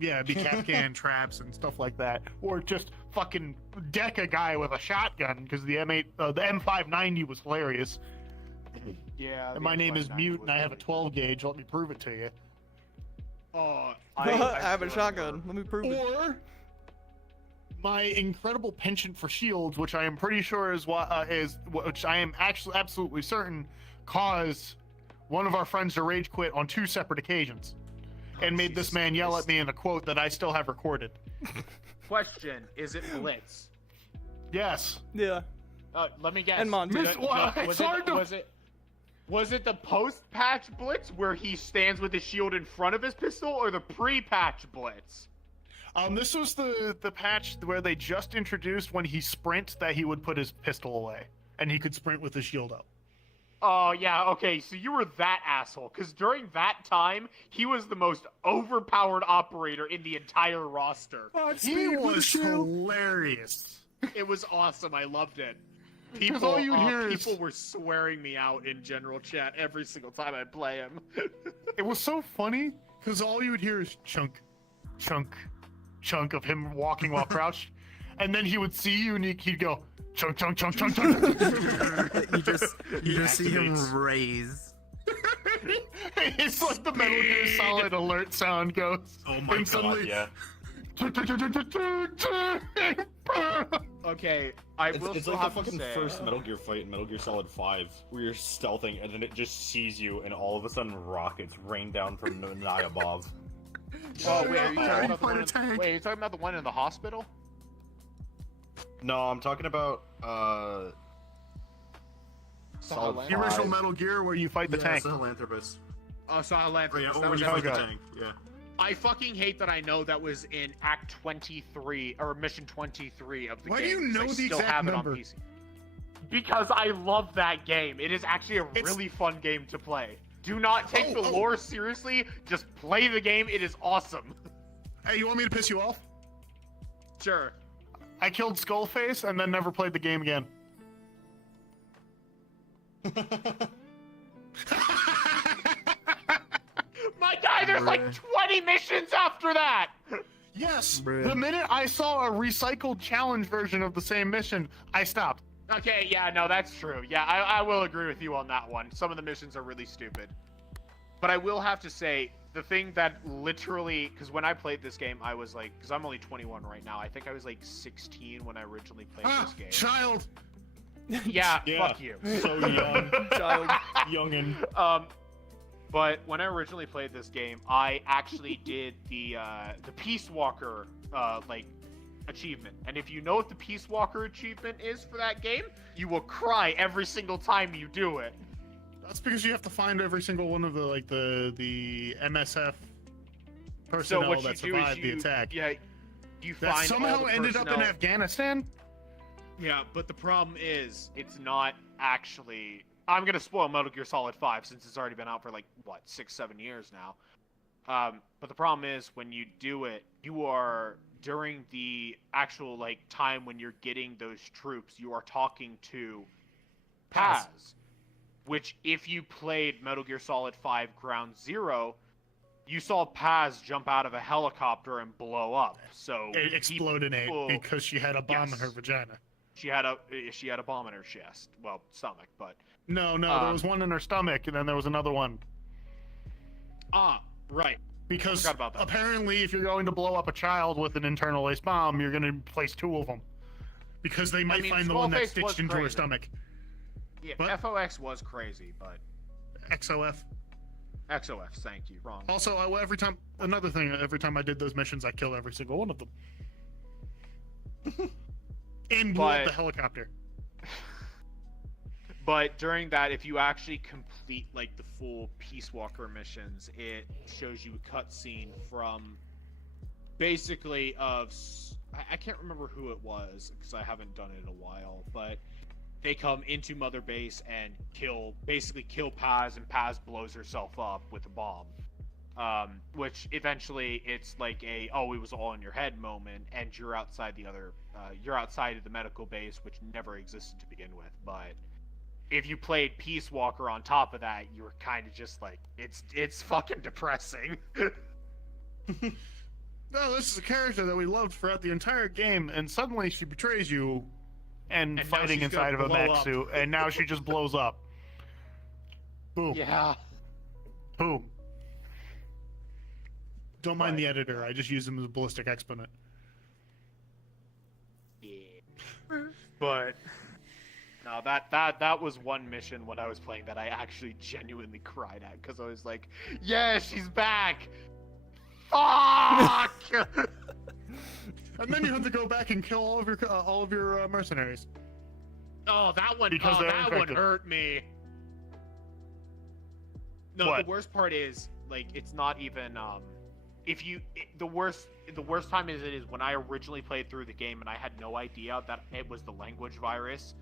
Yeah, be Kapkan traps and stuff like that, or just fucking deck a guy with a shotgun because the M590 was hilarious. Yeah. And my name is Mute, and I have a 12 gauge. Let me prove it to you. Oh, I have a still shotgun. Let me prove it. Or my incredible penchant for shields, which I am pretty sure which I am actually absolutely certain caused one of our friends to rage quit on 2 separate occasions, and made this man yell at me in a quote that I still have recorded. Question: is it Blitz? Yes. Yeah. Let me guess. And Monty. Miss- well, it's hard to- Was it the post-patch Blitz where he stands with his shield in front of his pistol, or the pre-patch Blitz? This was the patch where they just introduced when he sprints that he would put his pistol away, and he could sprint with his shield up. Oh, yeah, okay, so you were that asshole, because during that time, he was the most overpowered operator in the entire roster. He was hilarious. it was awesome. I loved it. Because all you hear is- people were swearing me out in general chat every single time I play him. It was so funny because all you would hear is chunk, chunk, chunk of him walking while crouched, and then he would see you and he'd go chunk, chunk, chunk, chunk, chunk. you just see him activates. raise. It's like the Metal Gear Solid alert sound goes. Oh my and god, suddenly, yeah. Okay, I will It's still like the have to fucking say... first Metal Gear fight in Metal Gear Solid 5, where you're stealthing and then it just sees you and all of a sudden rockets rain down from the sky above. Oh, wait, are you talking about the Fight one a tank. wait, are you talking about the one in the hospital? No, I'm talking about Solid the original 5. Metal Gear where you fight the tank. Sahelanthropus. Oh, Silent Oh, yeah, that when was you that fight was the good. tank. Yeah. I fucking hate that I know that was in Act 23, or Mission 23 of the Why do game. you 'cause know I the still exact have it number? on PC. Because I love that game. It is actually a It's- really fun game to play. Do not take the lore seriously. Just play the game. It is awesome. Hey, you want me to piss you off? Sure. I killed Skullface and then never played the game again. there's like 20 missions after that. Yes. Bruh. The minute I saw a recycled challenge version of the same mission, I stopped. Okay, yeah, no, that's true. Yeah, I will agree with you on that one. Some of the missions are really stupid. But I will have to say, the thing that literally, because when I played this game, I was like, because I'm only 21 right now. I think I was like 16 when I originally played this game. Child. Yeah, Yeah. fuck you. So young. Child. Youngin. But when I originally played this game, I actually did the Peace Walker like achievement. And if you know what the Peace Walker achievement is for that game, you will cry every single time you do it. That's because you have to find every single one of the MSF So personnel what you that do is survived the attack. Yeah, you That find somehow all the ended up in personnel. Afghanistan. Yeah, but the problem is, It's not actually. I'm gonna spoil Metal Gear Solid 5 since it's already been out for like what 6-7 years now. But the problem is when you do it, you are during the actual like time when you're getting those troops, you are talking to Paz, which if you played Metal Gear Solid 5 Ground Zero, you saw Paz jump out of a helicopter and blow up. So It exploded people- because she had a bomb in Yes. her vagina. she had a bomb in her chest, well, stomach, but No, there was one in her stomach, and then there was another one. right. Because forgot about that. apparently, if you're going to blow up a child with an internalized bomb, you're going to place two of them. Because they might mean, find the one that's Skullface was stitched into her crazy. stomach. yeah, What? FOX was crazy, but XOF. XOF, thank you, wrong. Also, every time I did those missions, I killed every single one of them. And blew up But- the helicopter. But during that, if you actually complete like the full Peace Walker missions, it shows you a cutscene from basically I can't remember who it was because I haven't done it in a while, but they come into Mother Base and basically kill Paz, and Paz blows herself up with a bomb. Which eventually it's like it was all in your head moment, and you're outside of the medical base, which never existed to begin with. But if you played Peace Walker on top of that, you were kind of just like, it's fucking depressing. No, this is a character that we loved throughout the entire game, and suddenly she betrays you and now fighting she's inside of gonna a blow mech up. suit, and now she just blows up. Boom. Yeah. Boom. Don't mind the editor, I just use him as a ballistic exponent. But no, that was one mission when I was playing that I actually genuinely cried at because I was like, yeah, she's back. Fuck. And then you have to go back and kill all of your mercenaries. Oh, that one. Because they're that one infected. hurt me. No, What? the worst part is like it's not even the worst time is when I originally played through the game and I had no idea that it was the language virus.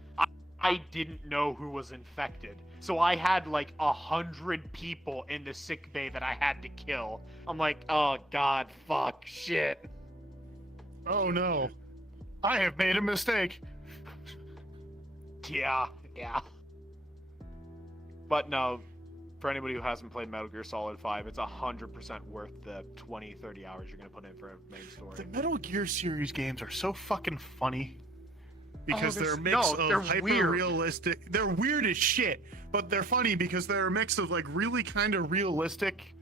I didn't know who was infected, so I had like 100 people in the sick bay that I had to kill. I'm like, oh god, fuck, shit. Oh no. I have made a mistake. Yeah. But no, for anybody who hasn't played Metal Gear Solid 5, it's 100% worth the 20-30 hours you're gonna put in for a main story. The Metal Gear series games are so fucking funny. Because they're a mix they're of weird. hyper-realistic. They're weird as shit, but they're funny because they're a mix of like really kind of realistic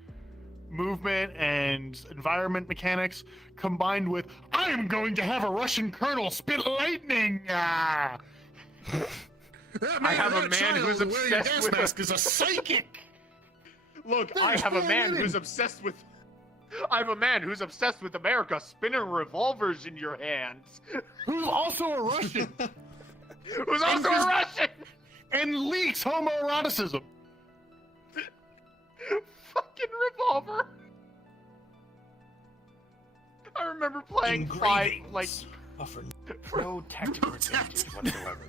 movement and environment mechanics combined with I am going to have a Russian colonel spit lightning. Ah. I have a man who's obsessed with mask is a psychic. Look, I There's have a no man winning. who's obsessed with. I have a man who's obsessed with America spinning revolvers in your hands. Who's also a Russian Who's also a Russian. and leaks homoeroticism. Fucking revolver. I remember playing five like. Offer no tactical advantage whatsoever.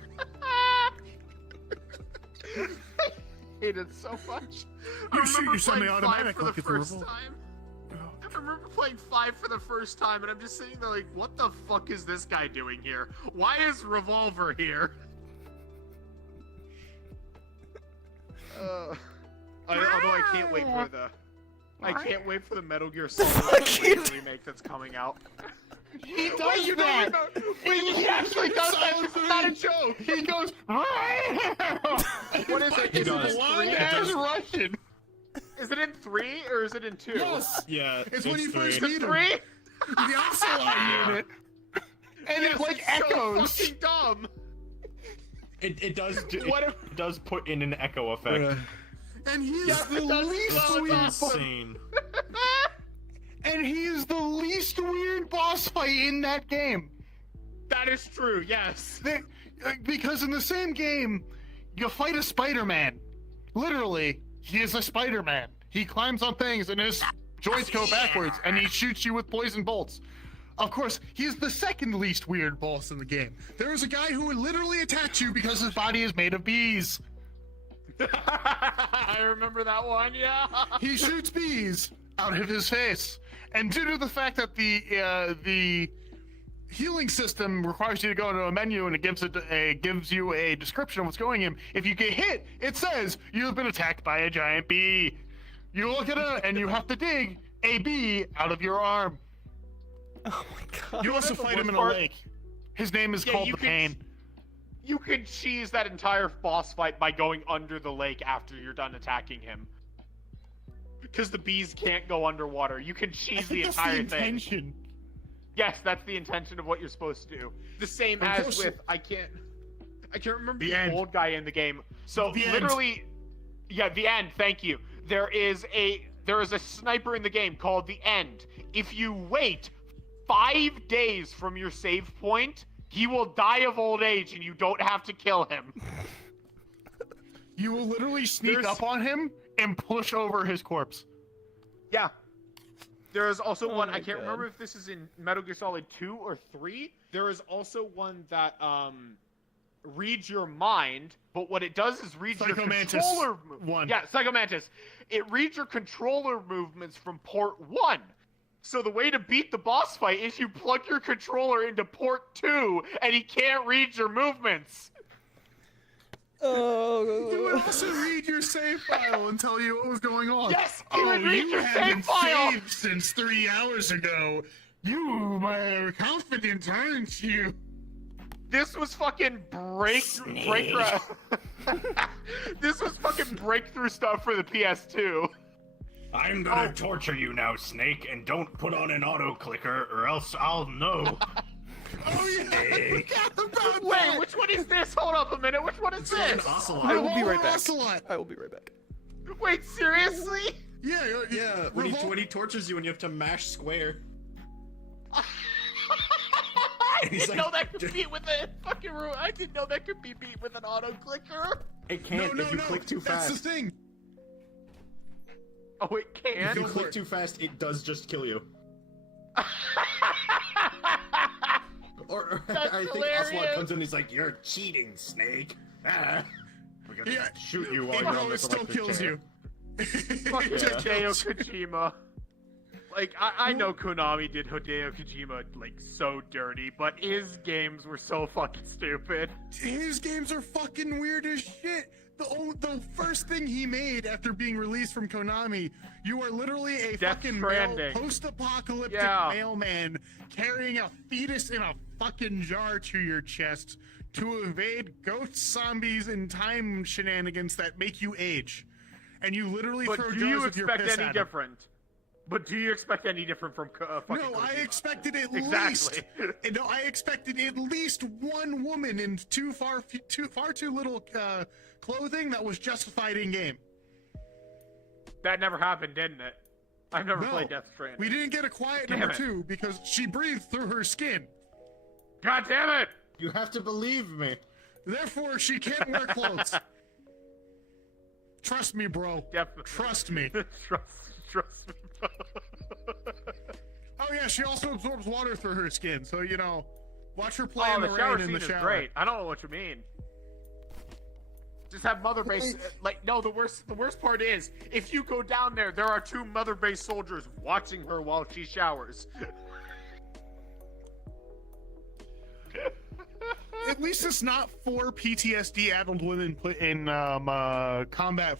I hate it so much. You I shoot remember your playing semi-automatic 5 for like the it's a first revolver. time. I remember playing 5 for the first time, and I'm just sitting there like, what the fuck is this guy doing here? Why is Revolver here? Although I can't wait for the I can't wait for the Metal Gear Solid remake that's coming out. He does that. He actually does that. This is not a joke. He goes. What is it? Is it in Blind 3? as Russian. Is it in 3 or is it in 2? Yes. Yeah, It's when you first Is meet it him. 3? The Ocelot unit. And it like It's so echoes. fucking dumb. It does What if- it does put in an echo effect. And he's the least weird. Insane. And he is the least weird boss fight in that game. That is true, yes. Because in the same game, you fight a Spider-Man. Literally, he is a Spider-Man. He climbs on things and his joints go backwards, and he shoots you with poison bolts. Of course, he's the second least weird boss in the game. There is a guy who would literally attack you because his body is made of bees. I remember that one, yeah. He shoots bees out of his face. And due to the fact that the healing system requires you to go into a menu and it gives you a description of what's going in, if you get hit, it says you have been attacked by a giant bee. You look at it and you have to dig a bee out of your arm. Oh my god. You also the fight him worst in a part? lake. His name is Yeah, called you the can- Pain. You can cheese that entire boss fight by going under the lake after you're done attacking him. Because the bees can't go underwater. You can I cheese think the that's entire the thing. intention. Yes, that's the intention of what you're supposed to do. The same Of as course- with I can't remember The the end. old guy in the game. So The end. literally, yeah, the end. Thank you. There is a sniper in the game called the End. If you wait 5 days from your save point, he will die of old age, and you don't have to kill him. You will literally sneak There's- up on him and push over his corpse. Yeah. There is also Oh one, my I can't God. remember if this is in Metal Gear Solid 2 or 3. There is also one that reads your mind, but what it does is read your Psychomantis controller one. Yeah, Psychomantis. It reads your controller movements from port 1. So the way to beat the boss fight is you plug your controller into port 2 and he can't read your movements. He would Oh. also read your save file and tell you what was going on. Yes, he would read you your haven't save file. saved since 3 hours ago. You are confident, aren't you? This was fucking This was fucking breakthrough stuff for the PS2. I'm gonna torture you now, Snake, and don't put on an auto clicker or else I'll know. Oh yeah, I forgot about Wait, that. which one is this? Hold up a minute. Which one is this? I will be right back. Ocelot. I will be right back. Wait, seriously? Yeah, Yeah, when Revol- he tortures you and you have to mash square. I He's didn't like- know that could be with a fucking I didn't know that could be beat with an auto clicker. It can't no, if you click too That's fast. the thing. Oh, it If can. you click too fast, it does just kill you. Or That's I think hilarious. Ocelot comes in and he's like, "You're cheating, Snake." Ah. We're gonna Yeah, shoot you while It, you're no, on it this still electric kills chair. you. Fucking It Hideo kills. Kojima. Like, I know Konami did Hideo Kojima, like, so dirty, but his games were so fucking stupid. His games are fucking weird as shit. The first thing he made after being released from Konami, you are literally a Death fucking Stranding. post-apocalyptic Yeah. mailman carrying a fetus in a fucking jar to your chest to evade ghost zombies and time shenanigans that make you age. And you literally But throw do jars you of your expect piss any at 'em. different? But do you expect any different from fucking No, I Kojima? expected at Exactly. least. No, I expected at least one woman in far too little clothing that was justified in game. That never happened, didn't it? I've never No, played Death Stranding. we didn't get a quiet Damn number it. 2 because she breathed through her skin. God damn it! You have to believe me. Therefore, she can't wear clothes. Trust me, bro. Definitely. Trust me. Trust me. Oh yeah, she also absorbs water through her skin, so you know, watch her play Oh, in the the shower rain in scene the is shower. great. I don't know what you mean. Just have mother base. Like, no, the worst part is if you go down there, there are 2 mother base soldiers watching her while she showers. At least it's not 4 PTSD-addled women put in combat.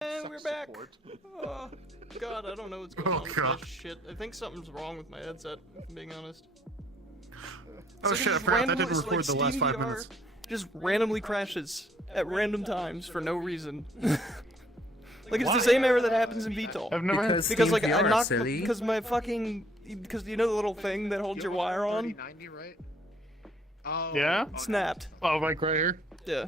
And we're back. Support. Oh, God, I don't know what's going Oh, on with my God. shit. I think something's wrong with my headset, if I'm being honest. Oh It's shit! I just forgot that randomly- didn't record like, the last Steam 5 VR minutes. Just randomly crashes at random times for no reason. Like it's Why? the same error that happens in VTOL. I've never had. Because Steam like I VR, knocked silly. because my fucking because you know the little thing that holds your wire on 3090, right? Oh. Yeah? okay. snapped. Oh, like right here. Yeah.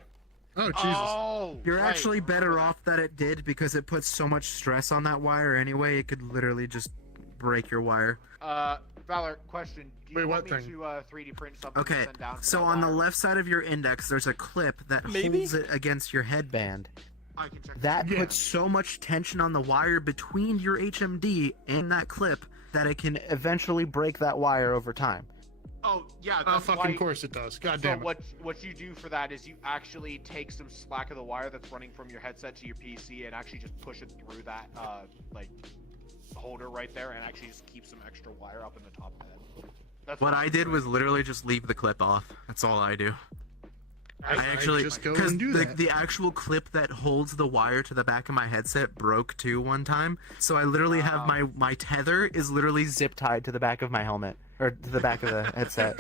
Oh Jesus! Oh, You're right, actually better remember off that it did because it puts so much stress on that wire anyway. It could literally just break your wire. that. Valor, question. Do you Wait, want what me thing? to 3D print something to Okay, send down for so that on the wire? left side of your index, there's a clip that Maybe? holds it against your headband. I can check That Yeah. puts so much tension on the wire between your HMD and that clip that it can eventually break that wire over time. Oh, yeah, Oh, that's fucking why... course it does. God So damn it. what you do for that is you actually take some slack of the wire that's running from your headset to your PC and actually just push it through that like holder right there and actually just keep some extra wire up in the top of it. That's What I I'm did doing. was literally just leave the clip off. That's all I do. I I actually just go because and do that. the actual clip that holds the wire to the back of my headset broke too one time. So I literally have my tether is literally zip tied to the back of my helmet or to the back of the headset,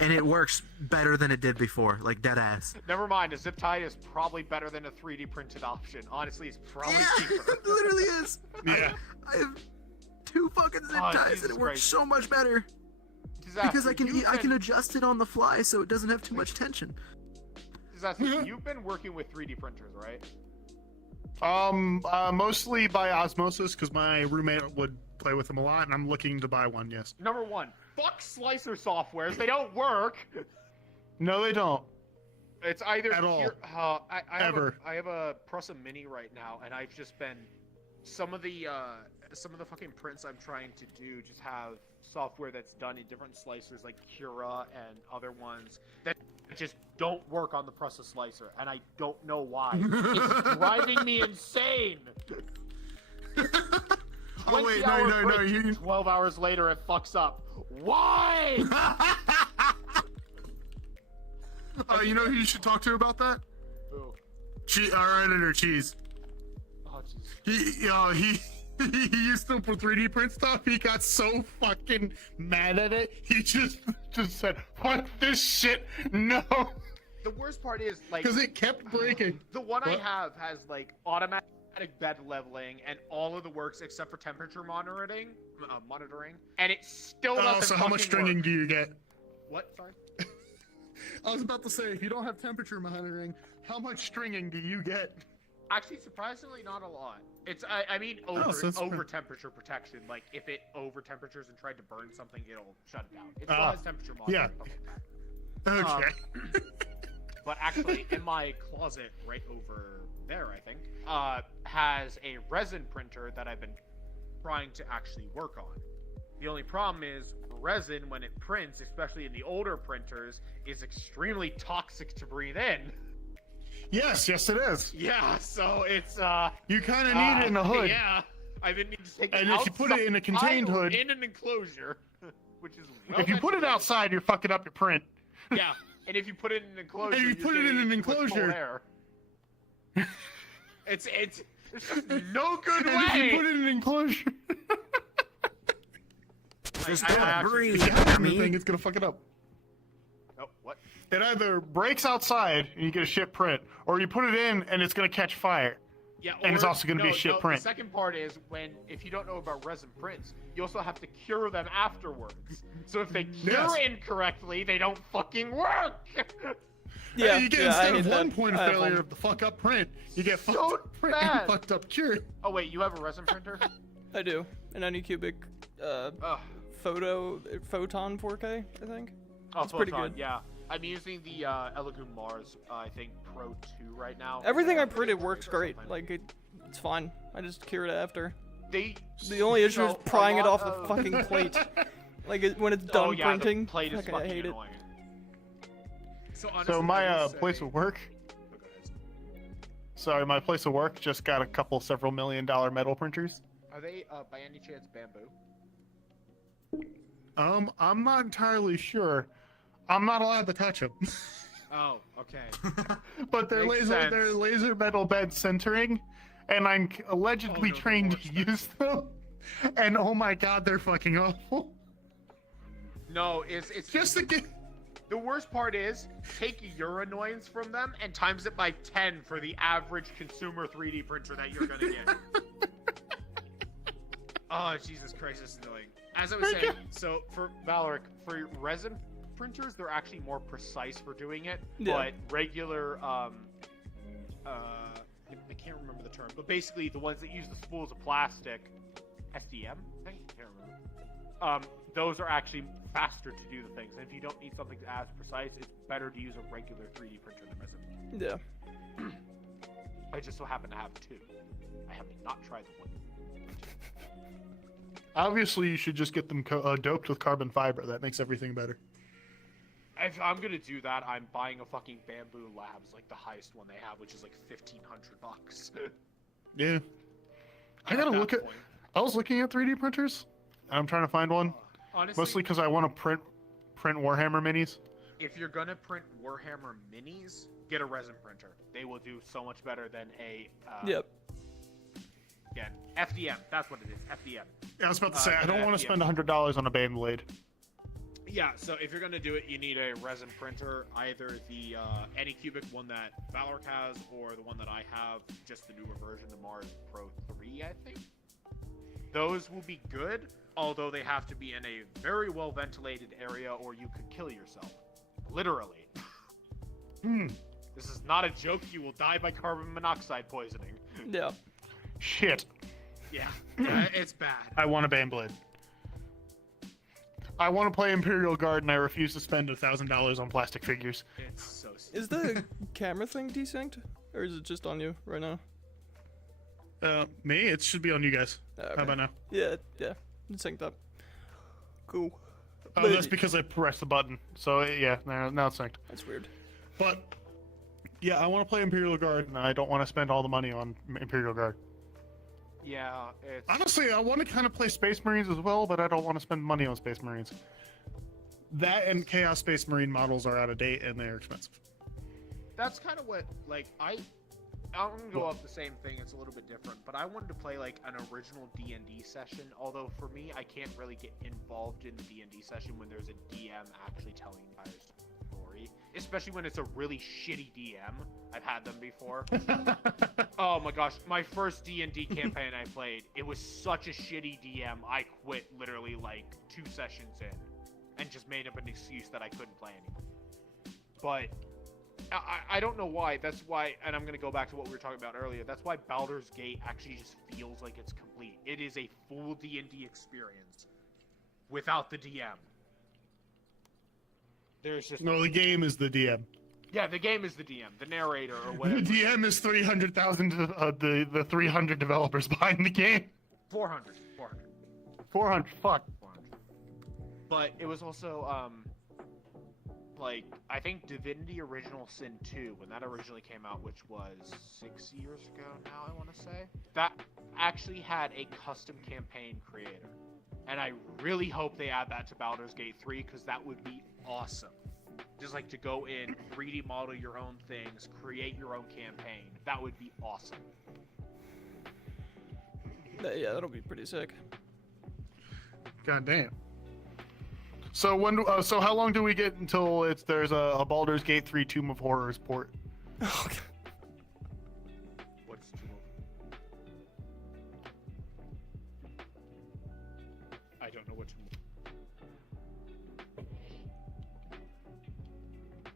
and it works better than it did before, like dead ass. Never mind, a zip tie is probably better than a 3D printed option. Honestly, it's probably Yeah, cheaper. it literally is. Yeah. I have 2 fucking zip Oh, ties, Jesus and it works Christ. so much better Disaster, because I can you've I can been- adjust it on the fly, so it doesn't have too much tension. Disaster, you've been working with 3D printers, right? Mostly by osmosis because my roommate would play with them a lot, and I'm looking to buy one. Yes. Number one, fuck slicer softwares. They don't work. No, they don't. It's either At all. I have Ever. I have a Prusa Mini right now, and I've just been some of the fucking prints I'm trying to do just have software that's done in different slicers like Cura and other ones that just don't work on the Prusa slicer, and I don't know why. It's driving me insane. Oh wait, 20 hour no, break, you. 12 hours later, it fucks up. Why? You know who you should talk to about that? Ooh. Our editor, Cheese. Oh, jeez. He used to for 3D print stuff. He got so fucking mad at it. He just Said, fuck this shit. No. The worst part is, like, because it kept breaking. the one I What? have has, like, automatic bed leveling and all of the works except for temperature monitoring, and it still doesn't Oh, so how much fucking stringing work. do you get? What? Sorry? I was about to say, if you don't have temperature monitoring, how much stringing do you get? Actually, surprisingly, not a lot. It's, I mean, over, so it's over fine. temperature protection. Like, if it over temperatures and tried to burn something, it'll shut it down. It Ah, still has temperature monitoring. yeah. Stuff like that. Okay. But actually, in my closet right over there, I think, has a resin printer that I've been trying to actually work on. The only problem is resin, when it prints, especially in the older printers, is extremely toxic to breathe in. Yes, it is. Yeah, so it's You kind of need it in the hood. Yeah, I've been needing to take it And if you put it in a contained outside or hood- in an enclosure, which is If you put it outside, you're fucking up your print. yeah, and if you put it in an enclosure, And if you you're put it in getting an too much cold enclosure- air. it's there's just no good And if you way. put it in an enclosure, Just I don't actually- breathe. The dummy. thing it's gonna fuck it up. Oh, what? it either breaks outside and you get a shit print, or you put it in and it's gonna catch fire. Yeah, And it's or- also gonna be a shit print. The second part is if you don't know about resin prints, you also have to cure them afterwards. So if they cure Yes. incorrectly, they don't fucking work. Yeah, You get yeah, I instead hate of one that. point of I have failure one. of the fuck up print, you get fucked So up print bad. and fucked up cure. Oh wait, you have a resin printer? I do. An Anycubic Ugh. photon 4K, I think. Oh, It's pretty Photon, good. Yeah, I'm using the Elegoo Mars, I think Pro 2 right now. Everything I Or printed something. works great. Like it's fine. I just cure it after. They. The only issue is so, a prying it lot off the of- fucking plate. Like when it's done Oh yeah, printing. the plate is fucking, I fucking hate it. annoying. So, honestly, So my I would place say- of work, Oh, go ahead. sorry, my place of work just got a several $1 million metal printers. Are they by any chance bamboo? I'm not entirely sure. I'm not allowed to touch them. Oh, okay. But Makes sense. they're laser metal bed centering, and I'm allegedly Oh, no, trained they're to more use them. And oh my god, they're fucking awful. No, it's Just the game. the worst part is take your annoyance from them and times it by 10 for the average consumer 3D printer that you're gonna get. Oh, Jesus Christ, this is annoying. As I was saying, so for Valoric, for resin printers, they're actually more precise for doing it. Yeah. But regular, I can't remember the term, but basically the ones that use the spools of plastic, SDM, I think, I can't remember. Those are actually faster to do the things. And if you don't need something as precise, it's better to use a regular 3D printer than resin. Yeah. I just so happen to have two. I have not tried the one. Obviously, you should just get them doped with carbon fiber. That makes everything better. If I'm gonna do that, I'm buying a fucking Bamboo Labs, like the highest one they have, which is like $1,500. Yeah. I gotta that look at. point. I was looking at 3D printers. I'm trying to find one. Honestly, Mostly because I want to print Warhammer minis. if you're gonna print Warhammer minis, get a resin printer. They will do so much better than a Yep. again FDM. That's what it is. FDM. I was about to say I don't yeah, want to yeah. spend $100 on a Beyblade. Yeah, so if you're gonna do it, you need a resin printer, either the Anycubic one that Valorc has, or the one that I have, just the newer version, the Mars Pro 3, I think. Those will be good, although they have to be in a very well ventilated area, or you could kill yourself. Literally. This is not a joke. You will die by carbon monoxide poisoning. Yeah. Shit. Yeah, it's bad. I want a Beyblade. I want to play Imperial Guard, and I refuse to spend $1,000 on plastic figures. It's so stupid. Is the camera thing desynced? Or is it just on you right now? Me? It should be on you guys. Okay. How about now? Yeah, yeah. It's synced up. Cool. Oh, But- that's because I pressed the button. So yeah, now it's synced. That's weird. But yeah, I want to play Imperial Guard, and I don't want to spend all the money on Imperial Guard. Yeah, it's... Honestly, I want to kind of play Space Marines as well, but I don't want to spend money on Space Marines. That and Chaos Space Marine models are out of date and they're expensive. That's kind of what, like, I'm gonna go off the same thing. It's a little bit different, but I wanted to play like an original D&D session. Although for me, I can't really get involved in the D&D session when there's a DM actually telling the entire story, especially when it's a really shitty DM. I've had them before. Oh my gosh, my first D&D campaign I played, it was such a shitty DM. I quit literally like 2 sessions in, and just made up an excuse that I couldn't play anymore. But I don't know why. That's why, and I'm going to go back to what we were talking about earlier. That's why Baldur's Gate actually just feels like it's complete. It is a full D&D experience without the DM. There's just... No, the game is the DM. Yeah, the game is the DM, the narrator or The whatever. DM is 300,000 the 300 developers behind the game. 400. 400. Fuck. 400. But it was also, like, I think Divinity Original Sin 2, when that originally came out, which was 6 years ago now, I want to say, that actually had a custom campaign creator. And I really hope they add that to Baldur's Gate 3, because that would be awesome. Just like to go in, 3D model your own things, create your own campaign. That would be awesome. Yeah, that'll be pretty sick. God damn. So when? So how long do we get until there's a Baldur's Gate 3 Tomb of Horrors port? What's I don't know what to...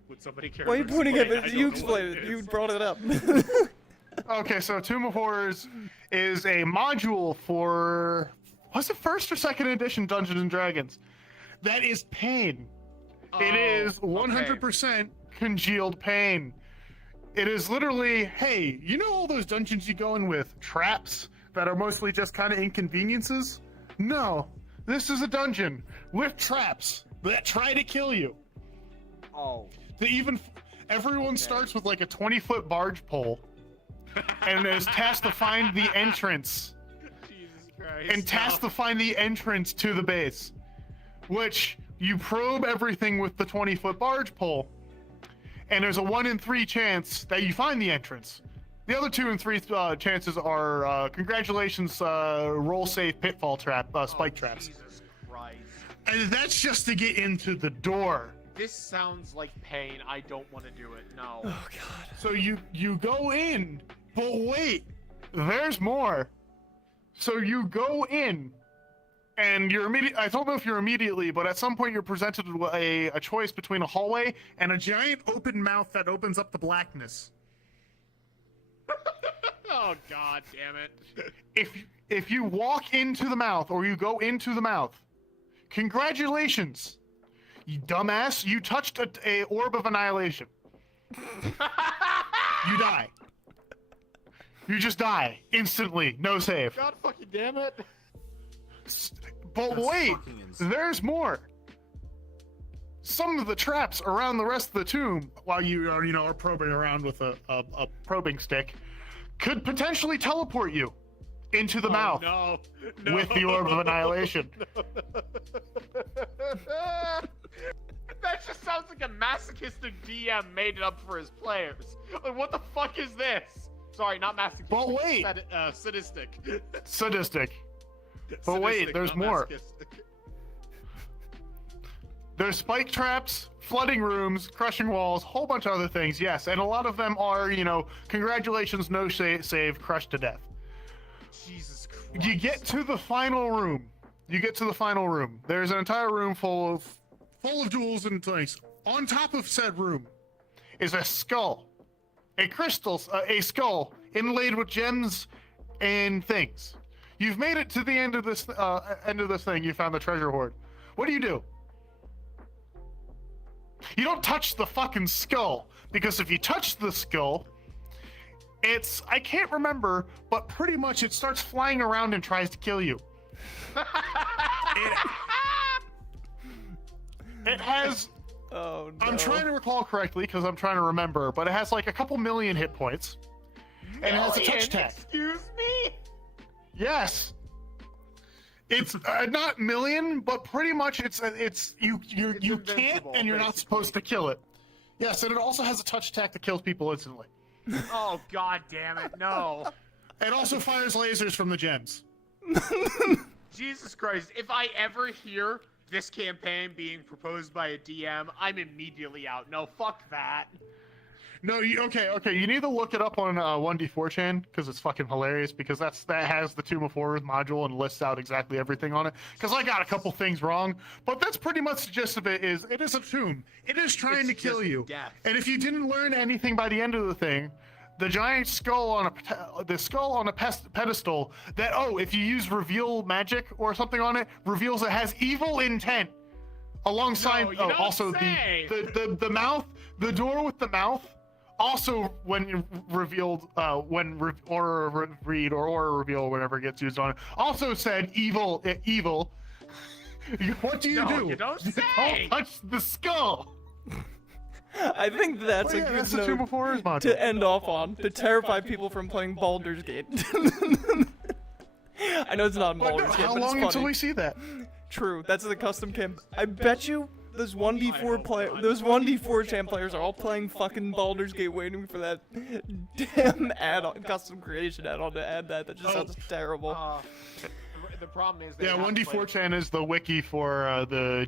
Would somebody care? Why are you to pointing at explain? me? I You don't know what explain it. You is. brought it up. Okay, so Tomb of Horrors is a module for, was it first or second edition Dungeons and Dragons? That is pain. It is 100% congealed pain. It is literally, hey, you know all those dungeons you go in with traps that are mostly just kind of inconveniences? No, this is a dungeon with traps that try to kill you. Oh. Everyone starts with like a 20-foot barge pole and is tasked to find the entrance. Jesus Christ. And tasked to find the entrance to the base, which you probe everything with the 20-foot barge pole, and there's a 1 in 3 chance that you find the entrance. The other 2 and 3 chances are congratulations, roll safe pitfall trap, spike traps. Jesus Christ. And that's just to get into the door. This sounds like pain. I don't want to do it. No. Oh god. So you go in, but wait, there's more. So you go in, and you're I don't know if you're immediately, but at some point you're presented with a choice between a hallway And a giant open mouth that opens up the blackness. Oh god damn it. if you walk into the mouth or you go into the mouth, congratulations, you dumbass, you touched a orb of annihilation. You die. You just die instantly, no save. God fucking damn it. But That's wait, fucking insane. there's more. Some of the traps around the rest of the tomb, while you are probing around with a probing stick, could potentially teleport you into the mouth No. with the orb of annihilation. That just sounds like a masochistic DM made it up for his players. Like, what the fuck is this? Sorry, not masochistic. But wait. Sadistic. Sadistic. But wait, Sadistic, there's not more. masochistic. There's spike traps, flooding rooms, crushing walls, whole bunch of other things, yes. And a lot of them are, congratulations, no save, crushed to death. Jesus Christ. You get to the final room. There's an entire room full of Jewels and things. On top of said room. is a skull. A skull inlaid with gems and things. You've made it to the end of this thing. You found the treasure hoard. What do? You don't touch the fucking skull, because if you touch the skull, I can't remember, but pretty much it starts flying around and tries to kill you. It has, Oh no. I'm trying to recall correctly because I'm trying to remember, but it has like a couple million hit points. And it has a touch tag. Excuse me? Yes. It's not million, but pretty much you can't invincible, and you're not basically. supposed to kill it. Yes, and it also has a touch attack that kills people instantly. Oh god damn it, no. It also fires lasers from the gems. Jesus Christ, if I ever hear this campaign being proposed by a DM, I'm immediately out. No, fuck that. No, okay. You need to look it up on 1D4chan because it's fucking hilarious. Because that has the Tomb of Horrors module and lists out exactly everything on it. Because I got a couple things wrong, but that's pretty much the gist of it. It is a tomb. It is trying It's to kill just you. death. And if you didn't learn anything by the end of the thing, the giant skull on a pedestal that if you use reveal magic or something on it, reveals it has evil intent. Alongside No, you don't also say. the mouth, the door with the mouth. Also, when you revealed, aura read or aura reveal, whatever gets used on it, also said evil. What do you No, do? you don't You say. don't touch the skull. I think that's a good that's the Tomb note of Horrors module. to end off on, to terrify people from playing Baldur's Gate. I know it's not Baldur's Gate, How but it's long funny. until we see that? True, that's the custom camp. I bet you those 1d4 champ players are all playing fucking Baldur's Gate, waiting for that damn add-on, custom creation add-on to add that. That just sounds terrible. The problem is they Yeah, have to play- 1D4chan is the wiki for the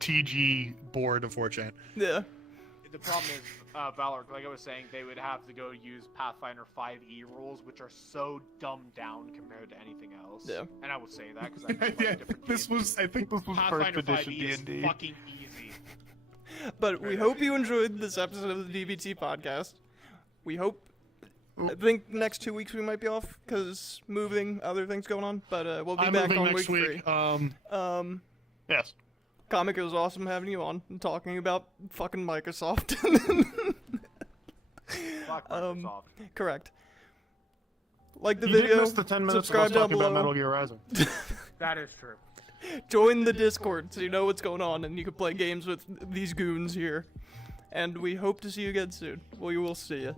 TG board of 4chan. Yeah. The problem is, Valor, like I was saying, they would have to go use Pathfinder 5e rules, which are so dumbed down compared to anything else. Yeah. And I will say that because I Yeah, I think this was first Pathfinder edition 5e is D&D. fucking easy. But we hope you enjoyed this episode of the DVT podcast. We hope. I think next 2 weeks we might be off because moving, other things going on. But we'll be I'm back moving on next week 3. 3. Yes. Comic, it was awesome having you on and talking about fucking Microsoft. Fuck Microsoft. Correct. Like the You did video, miss the 10 minutes subscribe of us down talking about below, Metal Gear Rising. That is true. join the Discord so you know what's going on and you can play games with these goons here. And we hope to see you again soon. We will see you.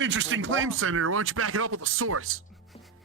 Interesting claim, Senator. Why don't you back it up with a source?